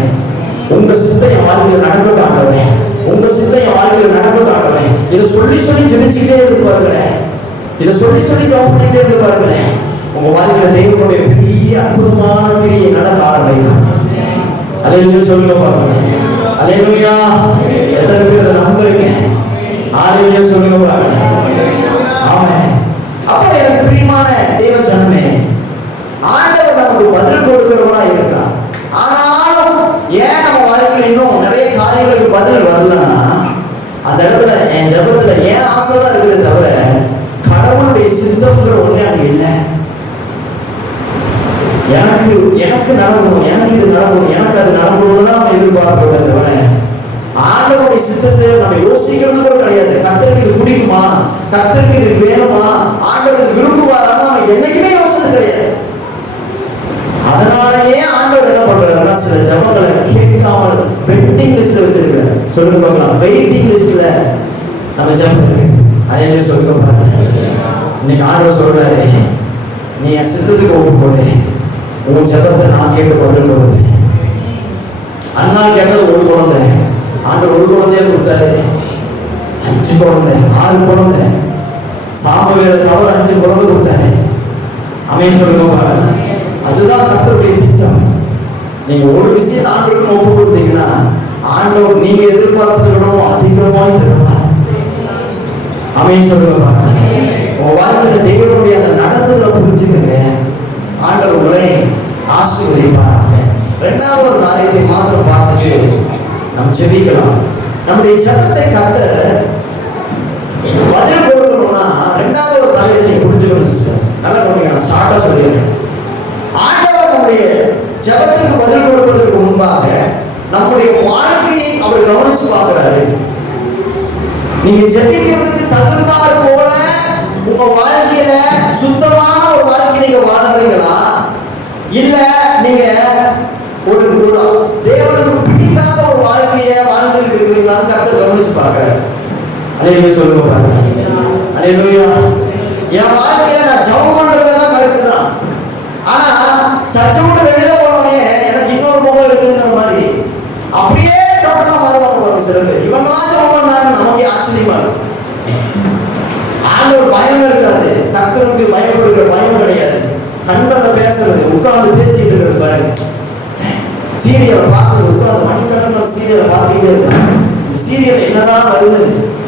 உங்க சித்தம் என் வாழ்க்கையில நடக்கட்டும் ஆண்டவரே, உங்க சித்தம் என் வாழ்க்கையில நடக்கட்டும் ஆண்டவரே. இதை சொல்லி ஜெபிச்சுக்கிட்டே இருப்பாருங்களேன், இதை சொல்லி ஜெபம் பண்ணிட்டே இருப்பாருங்களேன். உங்க வாழ்க்கையில தேவனுடைய பெரிய அற்புதமான கிரியை நடக்க ஆரம்பிக்கும். அல்லேலூயா சொல்லுங்க பாருங்க. அல்லேலூயா. எத்தனை பேர் அதை நம்புறீங்க? அல்லேலூயா சொல்லுங்க பாருங்க. ஆமென். அப்ப எனக்கு பிரியமான தேவ ஜனமே, ஆண்டவர் நமக்கு பதில் கொடுக்கிறவரா இருக்கிறார். ஆனாலும் ஏன் நம்ம வாழ்க்கையில் இன்னும் நிறைய காரியங்களுக்கு பதில் வரலன்னா, அந்த இடத்துல என் ஜெபத்துல ஏன் ஆசைதான் இருக்குது தவிர கடவுளுடைய சித்தம்ங்கிற ஒண்ணே அங்க இல்லை. எனக்கு நடக்கணும், எனக்கு இது நடக்கணும், எனக்கு அது நடக்கணும்னு தான் நம்ம எதிர்பார்க்கிறோமே தவிர ஆண்டவருடைய சித்தத்தை நம்ம யோசிக்கிறது கூட கிடையாது. கர்த்தருக்கு இது பிடிக்குமா, கர்த்தருக்கு இது வேணுமா, ஆண்டவர் விரும்புவாரான்னு நம்ம என்னைக்குமே யோசிச்சது கிடையாது. அதனாலயே ஆண்டவர் என்ன பண்றாருன்னா, சில ஜெபங்களை கேட்காமல் பெண்டிங் லிஸ்ட்ல வச்சிருக்கிறார். சொல்லுங்க பார்க்கலாம், வெயிட்டிங் லிஸ்ட்ல நம்ம ஜெபம் இருக்கு. அதே சொல்லுங்க பாருங்க. இன்னைக்கு ஆண்டவர் சொல்றாரு, நீ என் சித்தத்துக்கு ஒப்பு போடு, உன் ஜெபத்தை நான் கேட்டு பதில் கொடுத்தேன். அண்ணா கேட்டது ஒரு குழந்தை, ஆண்டவர் ஒரு குழந்தைய கொடுத்தாரு. 5 குழந்தை, 6 குழந்தை, சாமுவேலை தவிர 5 குழந்தை கொடுத்தாரு. அமேன் சொல்லுங்க பாருங்க. அதுதான் கர்த்தருடைய திட்டம். நீங்க ஒரு விஷயத்தை ஆண்டவருக்கு ஒப்பு கொடுத்தீங்கன்னா ஆண்டவர் நீங்க எதிர்பார்த்ததை விடவும் அதிகமாய் தருவார். அமேன் சொல்லுங்க பாருங்க. உங்க வாழ்க்கையில தேவனுடைய அந்த நடத்துதலை புரிஞ்சுக்கங்க. ஆண்டவர் உங்களை ஆசீர்வதிப்பாராக. 2வது ஒரு காரியத்தை மாத்திரம் பார்த்துட்டு நம்ம ஜெபிக்கலாம். நம்முடைய ஜெபத்தை கர்த்தர் பதில் கொடுக்கணும்னா 2வது ஒரு காரியத்தை நீங்க புரிஞ்சுக்கணும் சிஸ்டர். நல்லா கவனிங்க, நான் ஷார்ட்டா சொல்லிடுறேன். ஆண்டவர் நம்முடைய ஜெபத்திற்கு பதில் கொடுப்பதற்கு முன்பாக நம்முடைய வாழ்க்கையை அவர் கவனிச்சு பார்க்கிறாரு. நீங்க ஜெபிக்கிறதுக்கு தகுந்தாற் போல உங்க வாழ்க்கையில சுத்தமான ஒரு வாழ்க்கை நீங்க வாழ்றீங்களா, இல்ல நீங்க ஒரு தேவனுக்கு பிடிக்காத ஒரு வாழ்க்கைய வாழ்ந்துட்டு இருக்கிறீங்களான்னு கர்த்தர் கவனிச்சு பாக்குறாரு. அல்லேலூயா சொல்லுங்க பாருங்க. அல்லேலூயா. என் வாழ்க்கையில நான் ஜெபம் பண்றதெல்லாம் கரெக்ட் தான், ஆனா சர்ச்சை விட்டு வெளியில போனோடனே எனக்கு இன்னொரு முகம் இருக்குங்கிற மாதிரி அப்படியே டோட்டலா மாறுவாங்க பாருங்க சில பேர். இவங்களாம் ஜெபம் பண்ணாங்க, நமக்கு ஆச்சரியமா இருக்கும். ஆண்டவர் பயம் இருக்காது, கர்த்தருக்கு பயப்படுகிற பயம் கிடையாது. கண்டதை பேசுறது, உட்கார்ந்து பேசிட்டு இருக்கிறது பாருங்க. சீரியலை பார்க்கறது, உட்கார்ந்து மணிக்கணக்கில் சீரியலை பார்த்துக்கிட்டே இருக்காங்க. இந்த சீரியல் என்னதான் வருது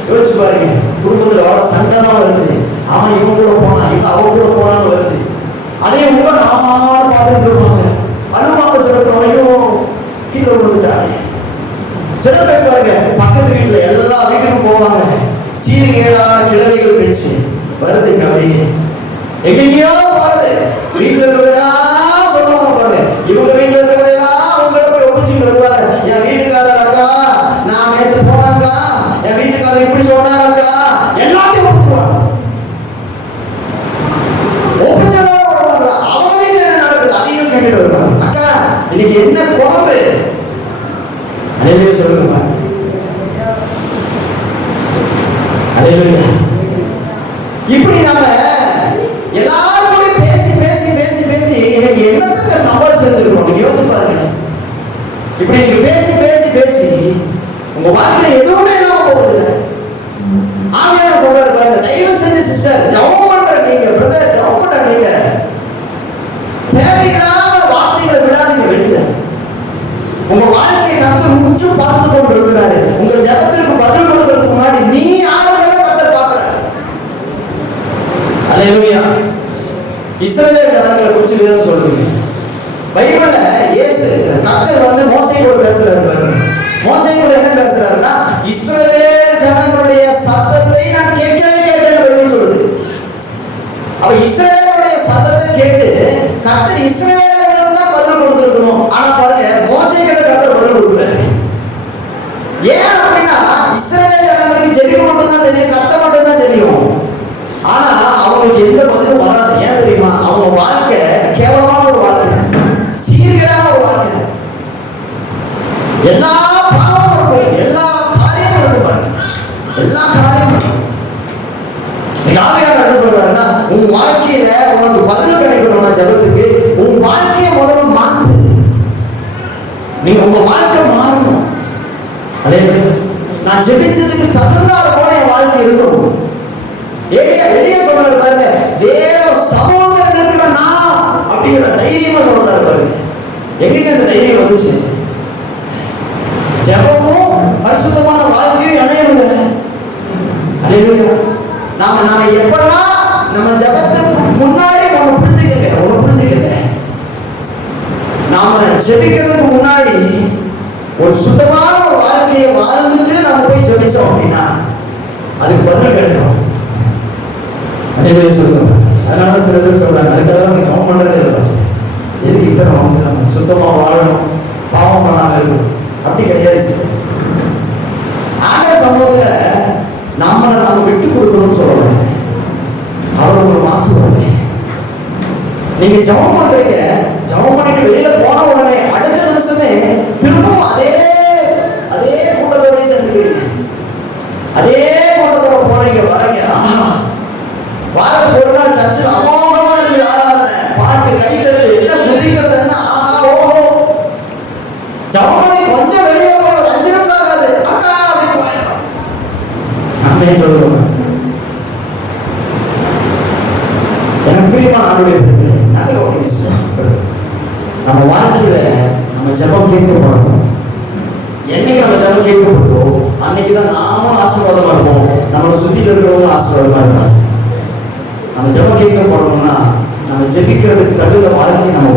யோசிச்சு பாருங்க. குடும்பத்துல வர சண்டை தான் வருது, அவன் இவன் கூட போனா இவங்க அவன் கூட போனான்னு வருது. அதே உங்க நானும் பார்த்துட்டு இருப்பாங்க. அனுமாவை செலுத்துறவனையும் கீழே விழுந்துட்டாங்க. சில பேர் பாருங்க பக்கத்து வீட்டுல எல்லா வீட்டுக்கும் போவாங்க, சீர்கேடான கிழமைகள் பேச்சு வருது. அப்படியே எங்கெங்கயோ வருது. வீட்டுல இருக்கிறதெல்லாம் சொல்லுவாங்க பாருங்க. இவங்க வீட்டுல இருக்கிறதெல்லாம் அவங்ககிட்ட போய் ஒப்பிச்சுட்டு வருவாங்க. என் வீட்டுக்காரர் அக்கா நான் நேற்று போனாக்கா, என் வீட்டுக்காரர் இப்படி சொன்னாருக்கா, எல்லாத்தையும் ஒப்பிச்சுவாங்க. ஒப்பிச்சதோட வருவாங்க. அவங்க வீட்டுல என்ன நடக்குது அதையும் கேட்டுட்டு வருவாங்க. அக்கா இன்னைக்கு என்ன குழம்பு? அல்லேலூயா சொல்லுங்க. அல்லேலூயா. இப்படி நம்ம எல்லாரும் பேசி பேசி பேசி பேசி எனக்கு என்னத்தை சம்பாதிச்சிருக்கோம் நீங்க யோசிச்சு பாருங்க. இப்படி நீங்க பேசி பேசி பேசி உங்க வாழ்க்கையில எதுவுமே இல்லாம போகுது. ஆவியானவர் சொல்றாரு பாருங்க, தயவு செஞ்சு சிஸ்டர் ஜெபம் பண்ற நீங்க, பிரதர் ஜெபம் பண்ற நீங்க தேவையில்லாத வார்த்தைகளை விடாதீங்க வெளியில. உங்க வாழ்க்கையை கர்த்தர் உற்று பார்த்து கொண்டு இருக்கிறாரு. உங்க ஜெபத்திற்கு பதில் கொடுக்கிறதுக்கு முன்னாடி நீ ஆளுகளை கர்த்தர் பார்க்கிறார். அல்லேலூயா. இஸ்ரவேல் ஜனங்களை குறித்து வேதம் சொல்லுங்க. பைபிள்ல இயேசு கர்த்தர் வந்து மோசேயோடு பேசுறாரு பாருங்க. மோசேயோடு என்ன பேசுறாருன்னா, இஸ்ரவேல் ஜனங்களுடைய சத்தத்தை நான் கேட்கவே கேட்டேன்னு பைபிள் சொல்லுது. அப்ப இஸ்ரவேலுடைய சத்தத்தை கேட்டு கர்த்தர் இஸ்ரவேலர்களுக்கு தான் பதில் கொடுத்திருக்கணும். ஆனா பாருங்க மோசேக்கு கர்த்தர் பதில் கொடுக்கறாரு. ஏன் அப்படின்னா இஸ்ரவேல் ஜனங்களுக்கு ஜெபிக்க மட்டும் தான் தெரியும், கத்த மட்டும் தான் தெரியும். ஆனா அவங்களுக்கு எந்த பதிலும் வராது. ஏன் தெரியுமா? அவங்க வாழ்க்கை கேவலமான ஒரு வாழ்க்கை, சீர்கேடான ஒரு வாழ்க்கை. எல்லா பாவமும் இருக்கும், எல்லா காரியமும் இருக்கும், எல்லா காரியமும். யாரையார் என்ன சொல்றாருன்னா, உன் வாழ்க்கையில உனக்கு பதில் கிடைக்கணும்னா ஜெபத்துக்கு உன் வாழ்க்கையை முதல்ல மாத்து. நீங்க உங்க வாழ்க்கை மாறணும். அல்லேலூயா. நான் ஜெபிச்சதுக்கு தகுந்தாற் போல என் வாழ்க்கை இருக்கணும். எளிய சொல்றாரு பாருங்க, தேவ சமூகத்தில் இருக்கிற நான் அப்படிங்கிற தைரியமா சொல்றாரு பாருங்க. எங்க இந்த தைரியம் வந்துச்சு? ஜெபமும் பரிசுத்தமான வாழ்க்கையும் இணையணுங்க. அல்லேலூயா. நாம எப்பெல்லாம் நம்ம ஜெபத்துக்கு முன்னாடி ஒண்ணு புரிஞ்சுக்கங்க. நாம ஜெபிக்கிறதுக்கு முன்னாடி ஒரு சுத்தமான ஒரு வாழ்க்கையை வாழ்ந்துட்டு நம்ம போய் ஜெபிச்சோம் அப்படின்னா அதுக்கு பதில் கிடைக்கும். சொல்லுங்க. அதனால சில பேர் சொல்றாங்க, அதுக்காக நம்ம ஜெபம் பண்றதே இல்லை. எதுக்கு இத்தனை வந்து நம்ம சுத்தமா வாழணும், பாவம் பண்ணாம இருக்கும்? அப்படி கிடையாது. ஆக சமூகத்துல நாம விட்டு கொடுக்கணும்னு சொல்லணும். அவர் உங்களை மாற்றுவாங்க. நீங்க ஜெபம் பண்றீங்க, ஜெபம் பண்ணிட்டு வெளியில போன உடனே அடுத்த நிமிஷமே திரும்பவும் அதே கூட்டத்தோட சேர்ந்துக்கிறீங்க, அதே கூட்டத்தோட போறீங்க வரீங்க. வாரத்துக்கு ஒரு நாள் சர்ச்சில் அமோகமா இருக்கு ஆராதனை, பாட்டு கைத்தட்டு என்ன குதிக்கிறதுன்னா ஆஹா ஓஹோ. ஜெபம் பண்ணி கொஞ்சம் வெளியில போய் ஒரு 5 நிமிஷம் ஆகாது, அக்கா அப்படின்னு போயிடும். நம்ம சொல்லுவோம். எனக்கு பிரியமா ஆண்டுடைய நல்ல நம்ம வாழ்க்கையில நம்ம ஜெபம் கேட்கப்படணும். என்னைக்கு நம்ம ஜெபம் கேட்கப்படுதோ அன்னைக்குதான் நாமும் ஆசீர்வாதமா இருப்போம், நம்மளை சுத்தில இருக்கிறவங்களும் ஆசீர்வாதமா இருப்பாங்க. நம்ம ஜெபம் கேட்கப்படணும்னா நம்ம ஜெபிக்கிறதுக்கு தகுந்த வாழ்க்கை நம்ம